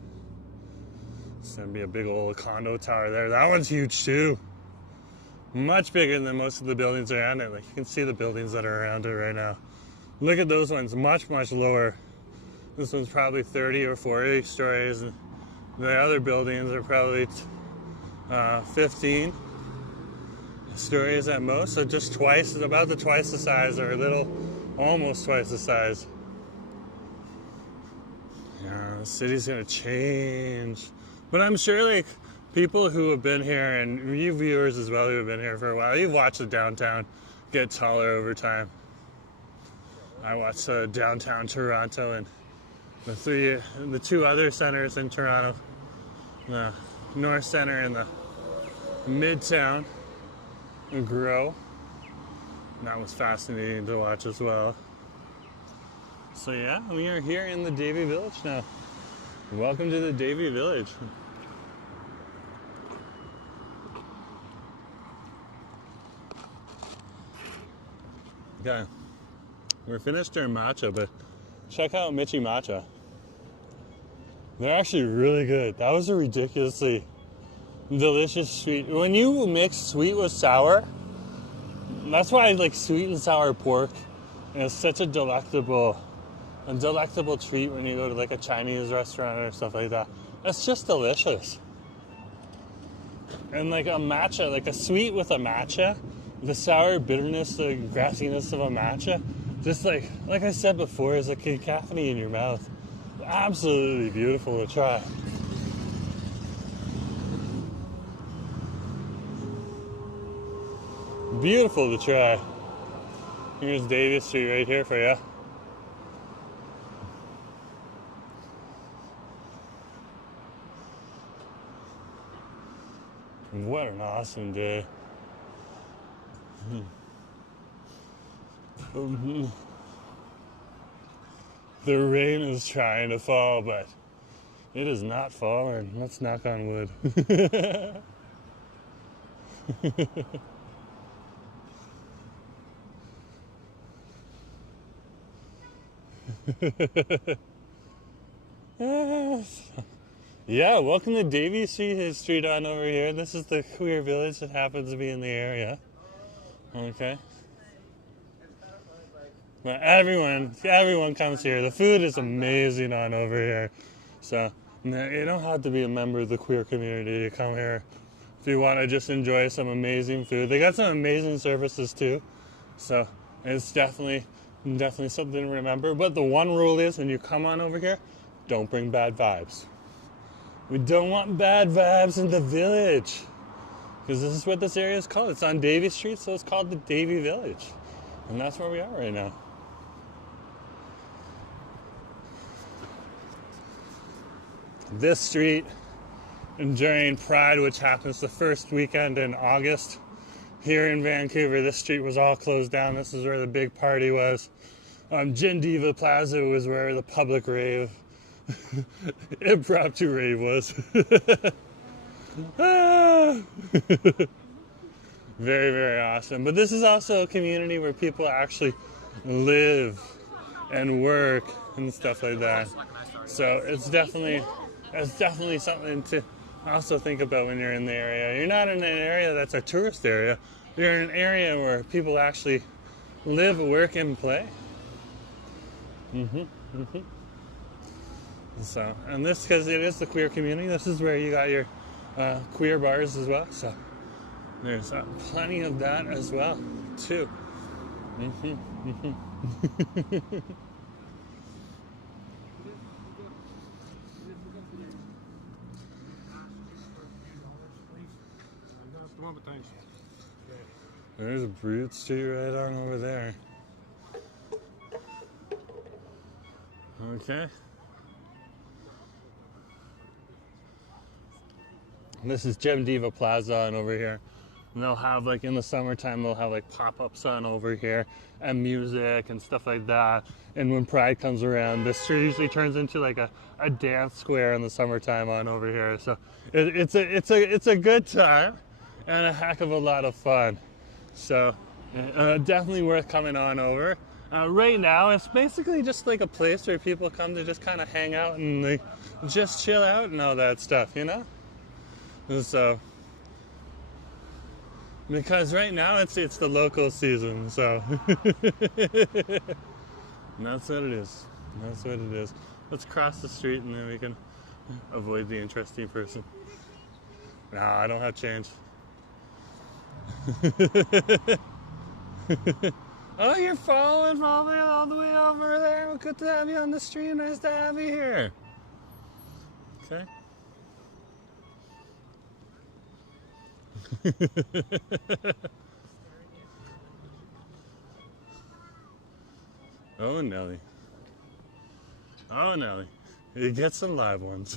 It's going to be a big old condo tower there. That one's huge too. Much bigger than most of the buildings around it. You can see the buildings that are around it right now. Look at those ones, much, much lower. This one's probably 30 or 40 stories. And the other buildings are probably 15 stories at most. So just twice, about twice the size, or a little, almost twice the size. Yeah, the city's gonna change. But I'm sure like people who have been here, and you viewers as well who have been here for a while, you've watched the downtown get taller over time. I watched downtown Toronto and the two other centers in Toronto, the North Center and the Midtown, grow. And that was fascinating to watch as well. So yeah, we are here in the Davie Village now. Welcome to the Davie Village. Okay, we're finished our matcha, but check out Mitchie matcha. They're actually really good. That was a ridiculously delicious sweet. When you mix sweet with sour, that's why I like sweet and sour pork. And it's such a delectable treat when you go to like a Chinese restaurant or stuff like that. It's just delicious. And like a matcha, like a sweet with a matcha, the sour bitterness, the grassiness of a matcha, just like I said before, is like caffeine in your mouth. Absolutely beautiful to try. Beautiful to try. Here's Davie Street right here for you. What an awesome day. The rain is trying to fall, but it is not falling. Let's knock on wood. Yeah, welcome to Davie Street on over here. This is the queer village that happens to be in the area. Okay. But everyone comes here. The food is amazing on over here. So you don't have to be a member of the queer community to come here if you want to just enjoy some amazing food. They got some amazing services too. So it's definitely something to remember. But the one rule is, when you come on over here, don't bring bad vibes. We don't want bad vibes in the village. Because this is what this area is called. It's on Davie Street, so it's called the Davie Village. And that's where we are right now. This street, and during Pride, which happens the first weekend in August, here in Vancouver, this street was all closed down. This is where the big party was. Gendiva Plaza was where the public rave, impromptu rave was. Very, very awesome. But this is also a community where people actually live and work and stuff like that. So it's definitely something to also think about when you're in the area. You're not in an area that's a tourist area. You're in an area where people actually live, work, and play. So, and this, because it is the queer community, this is where you got your queer bars as well. So there's plenty of that as well, too. There's a Brute Street right on over there. Okay. This is Gendiva Plaza on over here. And they'll have, like, in the summertime, they'll have, like, pop-ups on over here and music and stuff like that. And when Pride comes around, this street usually turns into, like, a dance square in the summertime on over here. So it's a good time and a heck of a lot of fun. So definitely worth coming on over. Right now, it's basically just like a place where people come to just kind of hang out and like just chill out and all that stuff, you know? And so, because right now it's the local season, so And that's what it is. That's what it is. Let's cross the street and then we can avoid the interesting person. No, I don't have change. Oh, you're following probably all the way over there. Well, good to have you on the stream. Nice to have you here. Okay. Oh, Nelly. Oh, Nelly. You get some live ones.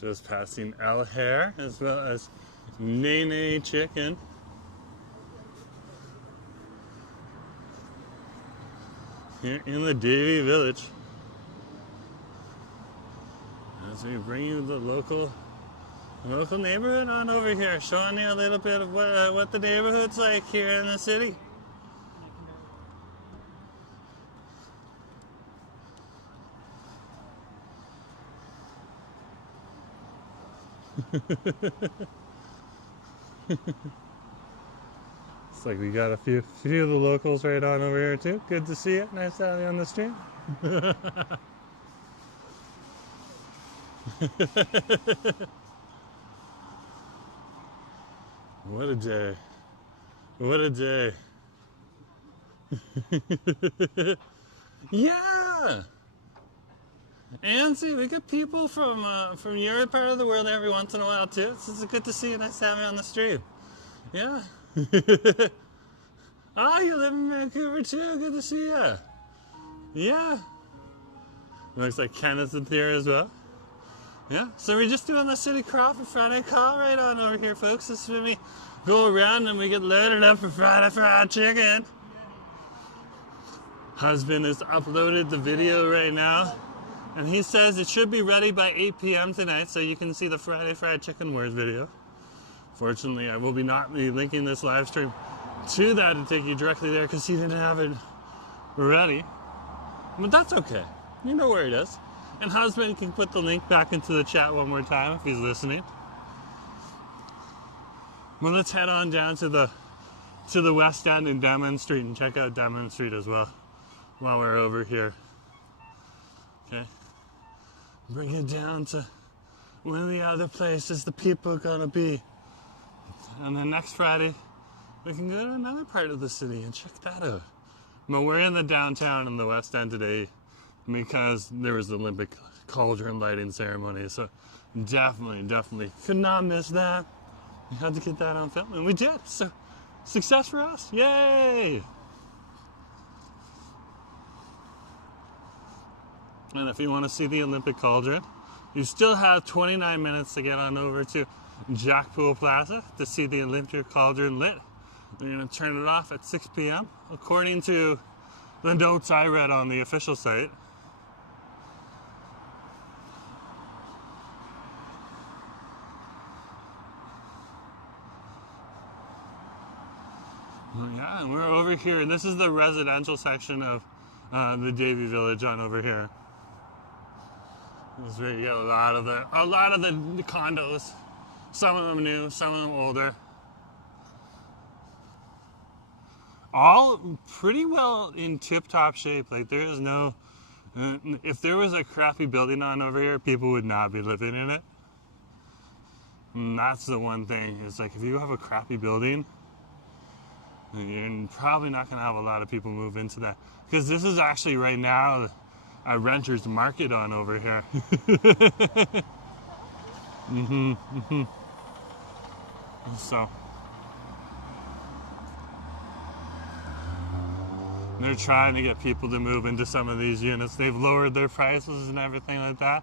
Just passing El Hare as well as Nene Chicken. Here in the Davie village. As we bring you the local neighborhood on over here, showing you a little bit of what the neighborhood's like here in the city. It's like we got a few of the locals right on over here too. Good to see you. Nice to have you on the stream. What a day. What a day. Yeah! And see, we get people from your part of the world every once in a while too. It's good to see you. Nice to have you on the stream. Yeah. Oh, you live in Vancouver too. Good to see you. Yeah. Looks like Kenneth's in here as well. Yeah. So we're just doing the City Crawford Fryday Call right on over here, folks. This is when we go around and we get loaded up for Friday fried chicken. Husband has uploaded the video right now. And he says it should be ready by 8 p.m. tonight, so you can see the Friday Fried Chicken Wars video. Fortunately, I will not be linking this live stream to that to take you directly there because he didn't have it ready. But that's okay. You know where it is. And husband can put the link back into the chat one more time if he's listening. Well, let's head on down to the West End and Denman Street and check out Denman Street as well while we're over here. Okay. Bring it down to one of the other places the people are gonna be. And then next Friday, we can go to another part of the city and check that out. But we're in the downtown in the West End today because there was the Olympic Cauldron lighting ceremony. So definitely could not miss that. We had to get that on film, and we did. So success for us. Yay! And if you want to see the Olympic Cauldron, you still have 29 minutes to get on over to Jack Poole Plaza to see the Olympic Cauldron lit. They're going to turn it off at 6 p.m. according to the notes I read on the official site. Yeah, and we're over here, and this is the residential section of the Davie Village on over here. This is where you get a lot of the condos. Some of them new, some of them older. All pretty well in tip-top shape. Like there is no, if there was a crappy building on over here, people would not be living in it. And that's the one thing. It's like if you have a crappy building, you're probably not going to have a lot of people move into that. Because this is actually right now a renter's market on over here. So they're trying to get people to move into some of these units. They've lowered their prices and everything like that.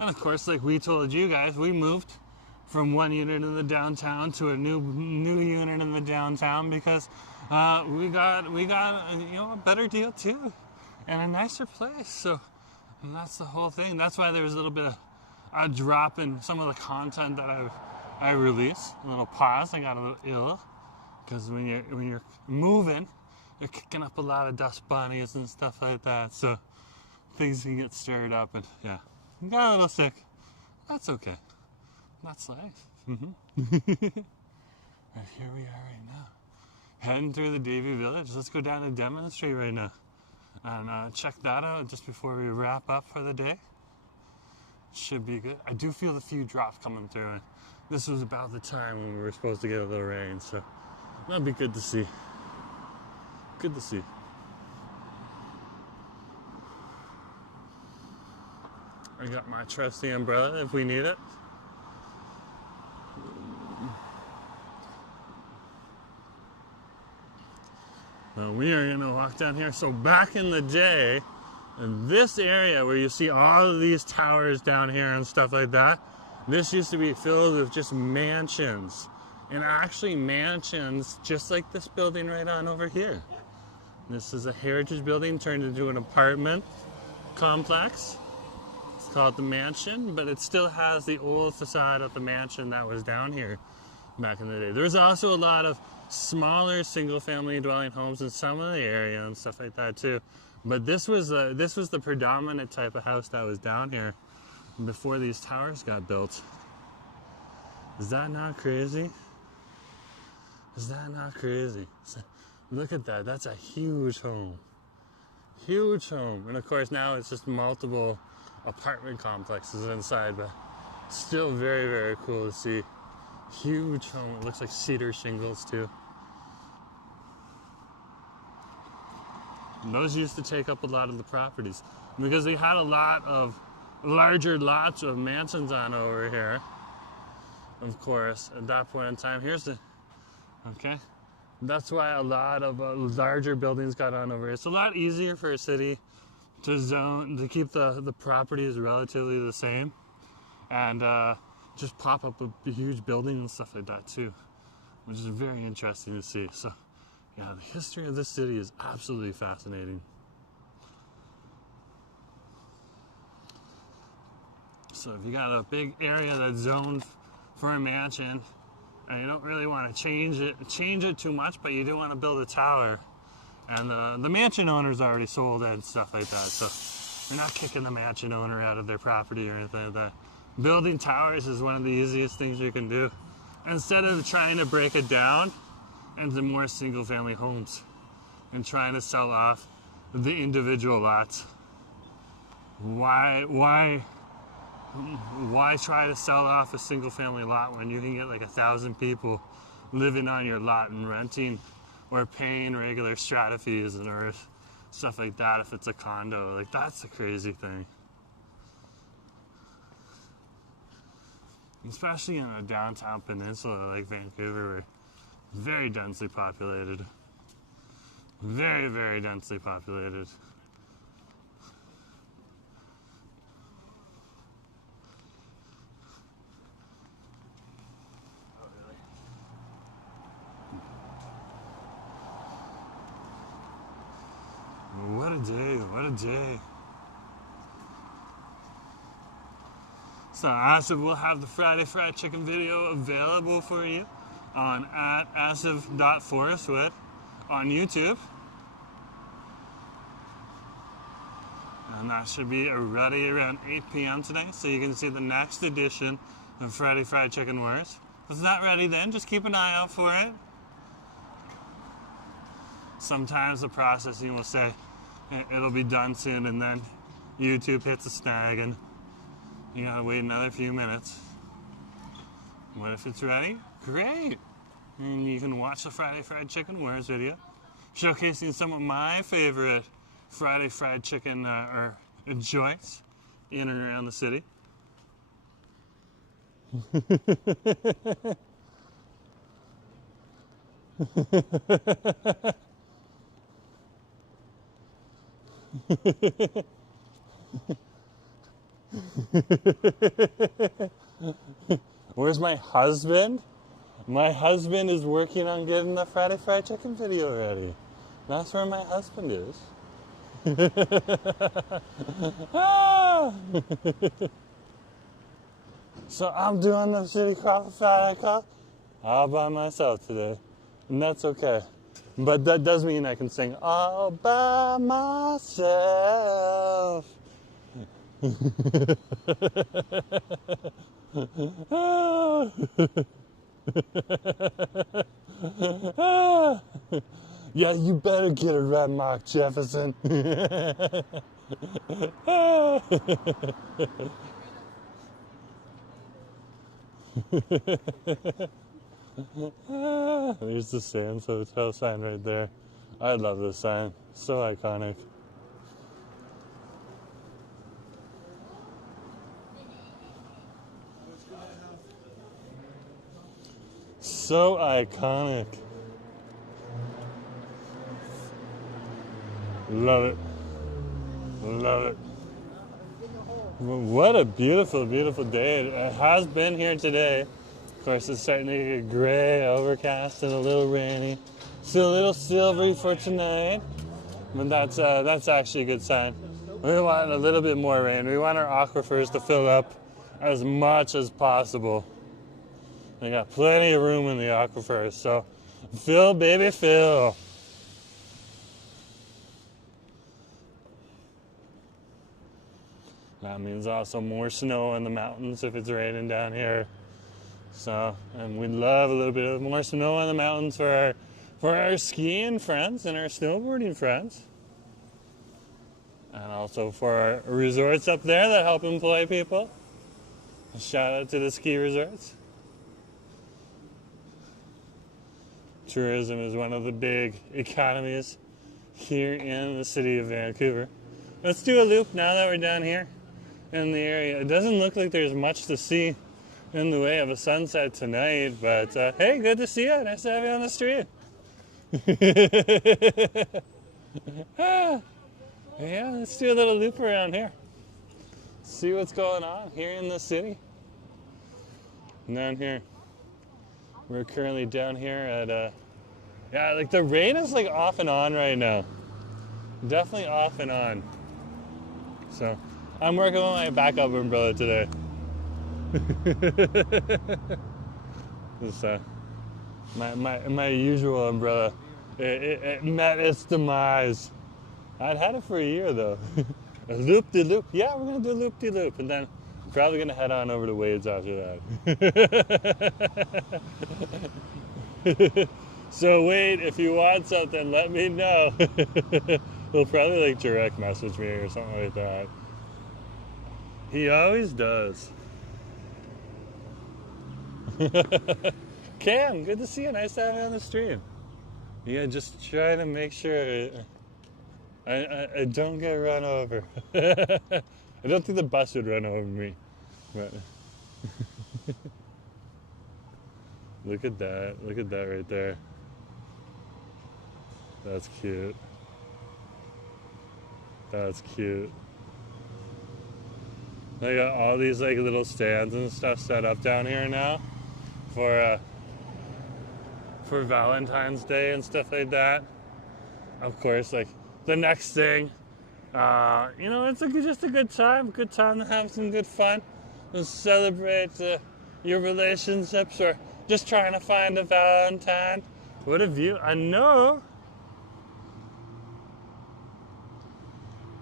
And of course, like we told you guys, we moved from one unit in the downtown to a new unit in the downtown because we got a better deal too, and a nicer place. So, and that's the whole thing. That's why there's a little bit of a drop in some of the content that I release. A little pause. I got a little ill because when you're moving, you're kicking up a lot of dust bunnies and stuff like that. So things can get stirred up, and yeah, got a little sick. That's okay. That's life. And here we are right now. Heading through the Davie Village. Let's go down to Denman Street right now. And check that out just before we wrap up for the day. Should be good. I do feel a few drops coming through. And this was about the time when we were supposed to get a little rain. So that'll be good to see. Good to see. I got my trusty umbrella if we need it. Now we are going to walk down here. So back in the day, in this area where you see all of these towers down here and stuff like that, this used to be filled with just mansions. And actually mansions just like this building right on over here. This is a heritage building turned into an apartment complex. It's called the Mansion, but it still has the old facade of the mansion that was down here back in the day. There's also a lot of smaller single-family dwelling homes in some of the area and stuff like that too. But this was the predominant type of house that was down here before these towers got built. Is that not crazy? Is that not crazy? Look at that. That's a huge home. Huge home. And of course now it's just multiple apartment complexes inside, but still very, very cool to see. Huge home. It looks like cedar shingles too. And those used to take up a lot of the properties because they had a lot of larger lots of mansions on over here. Of course, at that point in time, here's the, okay. That's why a lot of larger buildings got on over here. It's a lot easier for a city to zone, to keep the properties relatively the same, and just pop up a huge building and stuff like that too, which is very interesting to see. So yeah, the history of this city is absolutely fascinating. So if you got a big area that's zoned for a mansion and you don't really want to change it too much, but you do want to build a tower, and the mansion owner's already sold it and stuff like that, so you're not kicking the mansion owner out of their property or anything like that. Building towers is one of the easiest things you can do. Instead of trying to break it down into more single-family homes and trying to sell off the individual lots. Why try to sell off a single-family lot when you can get like 1,000 people living on your lot and renting or paying regular strata fees and or stuff like that if it's a condo? Like, that's the crazy thing. Especially in a downtown peninsula like Vancouver, we're very densely populated. Very, very densely populated. What a day, what a day. So Asif will have the Friday Fried Chicken video available for you on @asif.forestwood on YouTube. And that should be ready around 8 p.m. tonight, so you can see the next edition of Friday Fried Chicken Wars. If it's not ready then, just keep an eye out for it. Sometimes the processing will say it'll be done soon, and then YouTube hits a snag and you gotta wait another few minutes. What if it's ready? Great! And you can watch the Friday Fried Chicken Wars video, showcasing some of my favorite Friday Fried Chicken joints in and around the city. Where's my husband? My husband is working on getting the Friday Fried Chicken video ready. That's where my husband is. Ah! So I'm doing the City Crawford Fryday Call all by myself today, and that's okay. But that does mean I can sing all by myself. Yeah, you better get a red mark, Jefferson. There's the Sands Hotel sign right there. I love this sign. So iconic. So iconic. Love it. Love it. What a beautiful, beautiful day. It has been here today. Of course, it's starting to get gray, overcast, and a little rainy. Still a little silvery for tonight, but that's actually a good sign. We want a little bit more rain. We want our aquifers to fill up as much as possible. We got plenty of room in the aquifers, so fill, baby, fill. That means also more snow in the mountains if it's raining down here. So, and we'd love a little bit of more snow on the mountains for our skiing friends and our snowboarding friends. And also for our resorts up there that help employ people. A shout out to the ski resorts. Tourism is one of the big economies here in the city of Vancouver. Let's do a loop now that we're down here in the area. It doesn't look like there's much to see in the way of a sunset tonight, but hey, good to see you. Nice to have you on the street. Yeah, let's do a little loop around here. See what's going on here in the city. Down here. We're currently down here at, yeah, like the rain is like off and on right now. Definitely off and on. So, I'm working with my backup umbrella today. This, my usual umbrella, it met its demise. I'd had it for a year though. A loop-de-loop. Yeah, we're gonna do loop-de-loop, and then probably gonna head on over to Wade's after that. So Wade, if you want something, let me know. He'll probably like direct message me or something like that. He always does. Cam, good to see you. Nice to have you on the stream. Yeah, just trying to make sure I don't get run over. I don't think the bus would run over me. But look at that. Look at that right there. That's cute. That's cute. They got all these like little stands and stuff set up down here now for Valentine's Day and stuff like that. Of course, like the next thing, you know, it's just a good time to have some good fun and celebrate your relationships or just trying to find a Valentine. What a view! I know.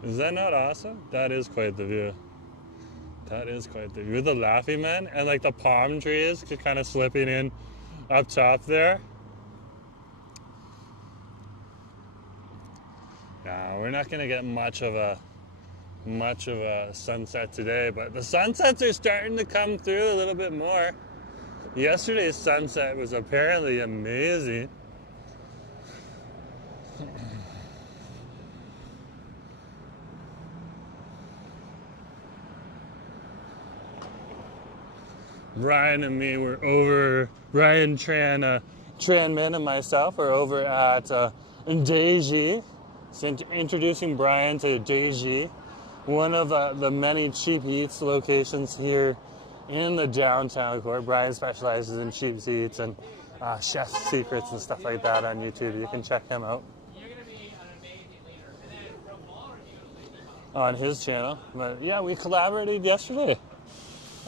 Is that not awesome? That is quite the view. That is quite the view. The Laughing Man and like the palm trees just kind of slipping in up top there. No, we're not gonna get much of a sunset today, but the sunsets are starting to come through a little bit more. Yesterday's sunset was apparently amazing. Ryan and me were over, Ryan Tranman and myself are over at Davie. So introducing Brian to Davie, one of the many cheap eats locations here in the downtown core. Brian specializes in cheap eats and chef secrets and stuff like that on YouTube. You can check him out on his channel. But yeah, we collaborated yesterday.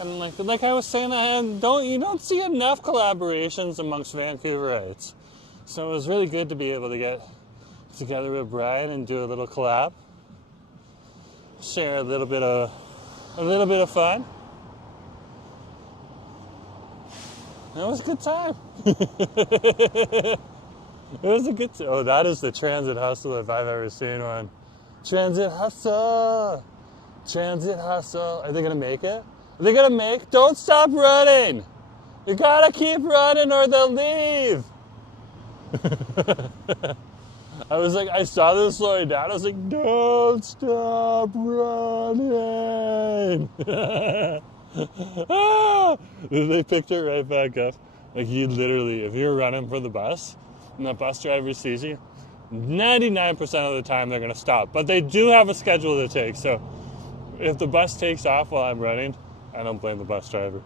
And like I was saying, you don't see enough collaborations amongst Vancouverites. So it was really good to be able to get together with Brian and do a little collab. Share a little bit of a little bit of fun. That was a good time. It was a good time. Oh, that is the transit hustle if I've ever seen one. Transit hustle. Transit hustle. Are they going to make it? Are they going to make? Don't stop running. You got to keep running or they'll leave. I was like, I saw them slowing down. I was like, don't stop running. They picked it right back up. Like, you literally, if you're running for the bus and the bus driver sees you, 99% of the time they're going to stop. But they do have a schedule to take. So if the bus takes off while I'm running, I don't blame the bus driver.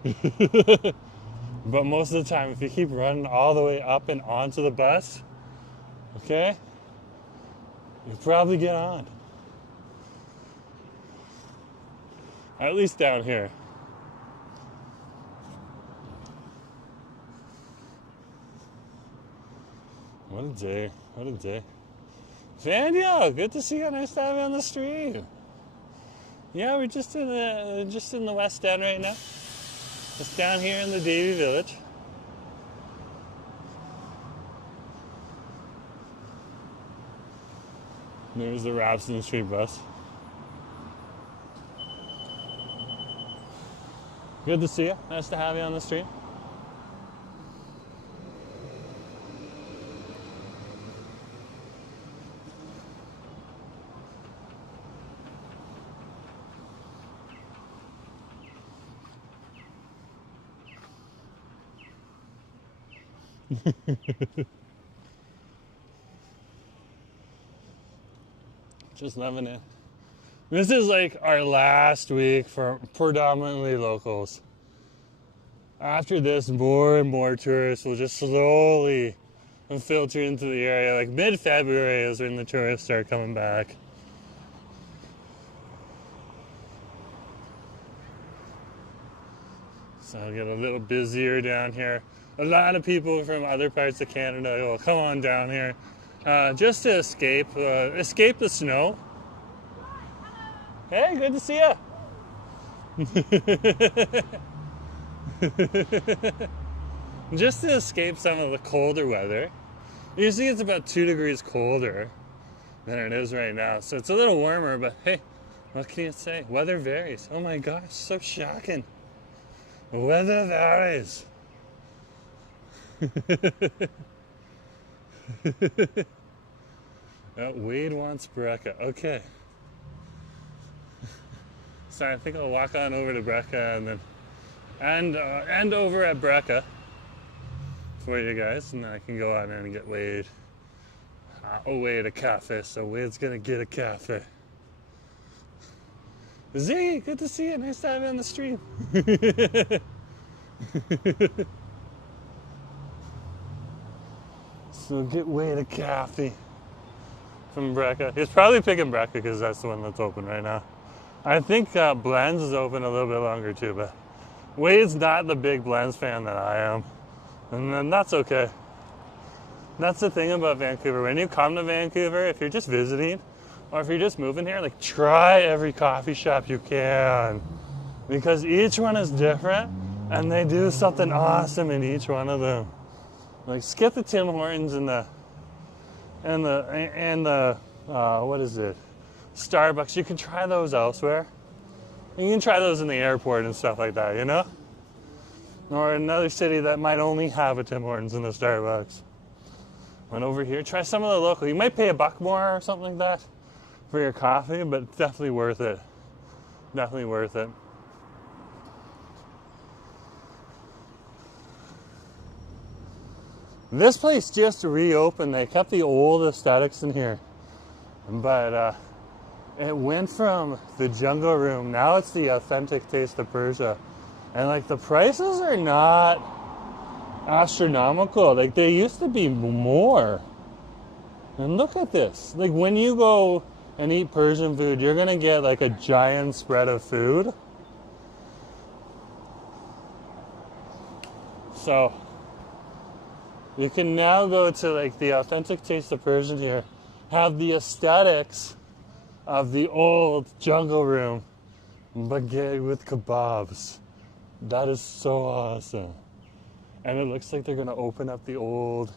But most of the time, if you keep running all the way up and onto the bus, okay, you probably get on. At least down here. What a day. What a day. Vanya, good to see you. Nice to have you on the stream. Yeah, we're just in the West End right now. Just down here in the Davie Village. There's the Robson Street bus. Good to see you. Nice to have you on the stream. Just loving it. This is like our last week for predominantly locals. After this, more and more tourists will just slowly filter into the area. Like mid-February is when the tourists start coming back. So I'll get a little busier down here. A lot of people from other parts of Canada will come on down here just to escape the snow. Hey, good to see you. Just to escape some of the colder weather. Usually it's about 2 degrees colder than it is right now. So it's a little warmer, but hey, what can you say? Weather varies. Oh my gosh, so shocking. Weather varies. Oh, Wade wants Brecca. Okay. So I think I'll walk on over to Brecca and then and over at Brecca for you guys, and then I can go on and get Wade. Wade a cafe. So Wade's gonna get a cafe. Z, good to see you. Nice to have you on the stream. So get Wade a coffee from Brecca. He's probably picking Brecca because that's the one that's open right now. I think Blenz is open a little bit longer too, but Wade's not the big Blenz fan that I am. And then that's okay. That's the thing about Vancouver. When you come to Vancouver, if you're just visiting or if you're just moving here, like try every coffee shop you can. Because each one is different and they do something awesome in each one of them. Like skip the Tim Hortons and the what is it? Starbucks. You can try those elsewhere. You can try those in the airport and stuff like that, you know? Or another city that might only have a Tim Hortons and a Starbucks. And over here, try some of the local. You might pay $1 more or something like that for your coffee, but it's definitely worth it. Definitely worth it. This place just reopened. They kept the old aesthetics in here. But it went from the jungle room. Now it's the authentic taste of Persia. And like the prices are not astronomical. Like they used to be more. And look at this. Like when you go and eat Persian food, you're gonna get like a giant spread of food. So you can now go to like the authentic taste of Persian here, have the aesthetics of the old jungle room, baguette with kebabs. That is so awesome. And it looks like they're gonna open up the old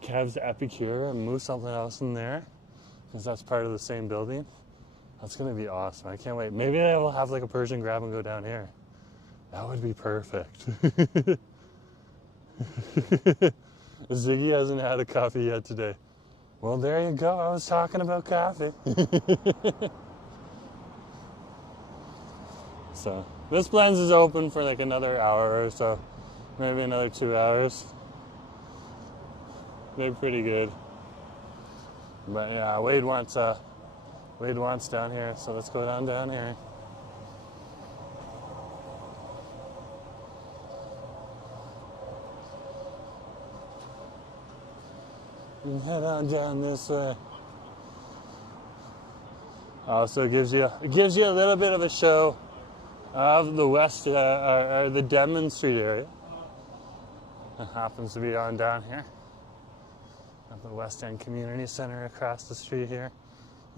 Kev's Epicure and move something else in there, because that's part of the same building. That's gonna be awesome. I can't wait. Maybe I will have like a Persian grab and go down here. That would be perfect. Ziggy hasn't had a coffee yet today. Well, there you go. I was talking about coffee. So, this Blenz is open for like another hour or so. Maybe another 2 hours. They're pretty good. But yeah, Wade wants down here, so let's go down here. You head on down this way. Also gives you a little bit of a show of the west or the Denman Street area. It happens to be on down here at the West End Community Center across the street here,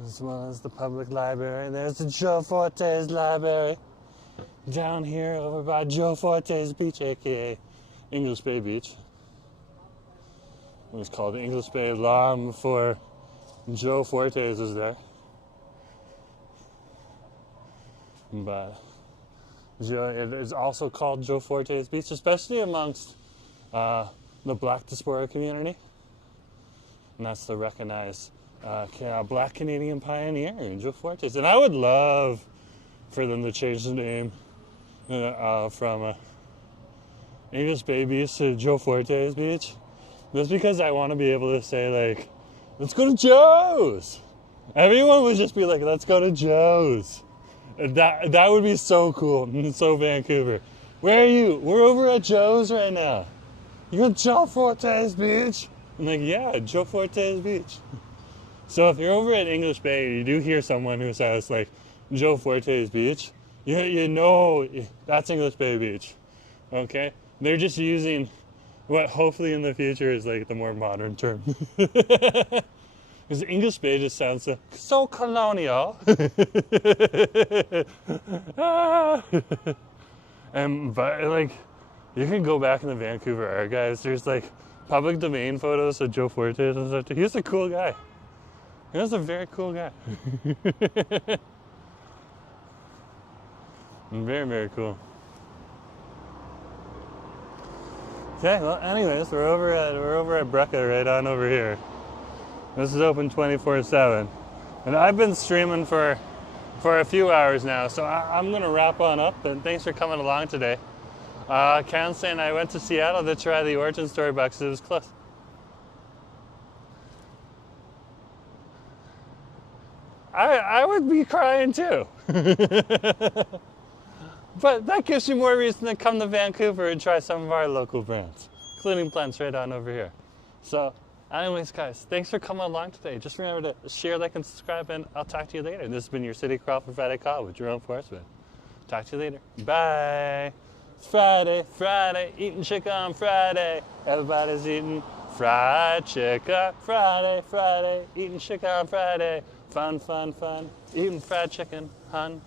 as well as the public library. There's the Joe Fortes Library down here over by Joe Fortes Beach, aka English Bay Beach. It was called English Bay long before Joe Fortes was there. But it is also called Joe Fortes Beach, especially amongst the Black diaspora community. And that's the recognized Black Canadian pioneer, Joe Fortes. And I would love for them to change the name from English Bay Beach to Joe Fortes Beach. Just because I want to be able to say, like, let's go to Joe's. Everyone would just be like, let's go to Joe's. That would be so cool. So Vancouver. Where are you? We're over at Joe's right now. You're at Joe Fortes Beach? I'm like, yeah, Joe Fortes Beach. So if you're over at English Bay, you do hear someone who says, like, Joe Fortes Beach, you know that's English Bay Beach. Okay? They're just using what hopefully in the future is like the more modern term. Because English Bay just sounds so colonial. But like, you can go back in the Vancouver archives. There's like public domain photos of Joe Fortes and stuff. He's a cool guy. He was a very cool guy. Very, very cool. Okay, well, anyways, we're over at Brecca right on over here. This is open 24/7, and I've been streaming for a few hours now, so I'm gonna wrap on up. And thanks for coming along today. Can say I went to Seattle to try the origin story box. It was close. I would be crying too. But that gives you more reason to come to Vancouver and try some of our local brands, including Blenz right on over here. So, anyways, guys, thanks for coming along today. Just remember to share, like, and subscribe, and I'll talk to you later. This has been your City Crawl for Fryday Call with Jerome Forestman. Talk to you later. Bye. It's Friday, eating chicken on Friday. Everybody's eating fried chicken. Friday, eating chicken on Friday. Fun, eating fried chicken, hun.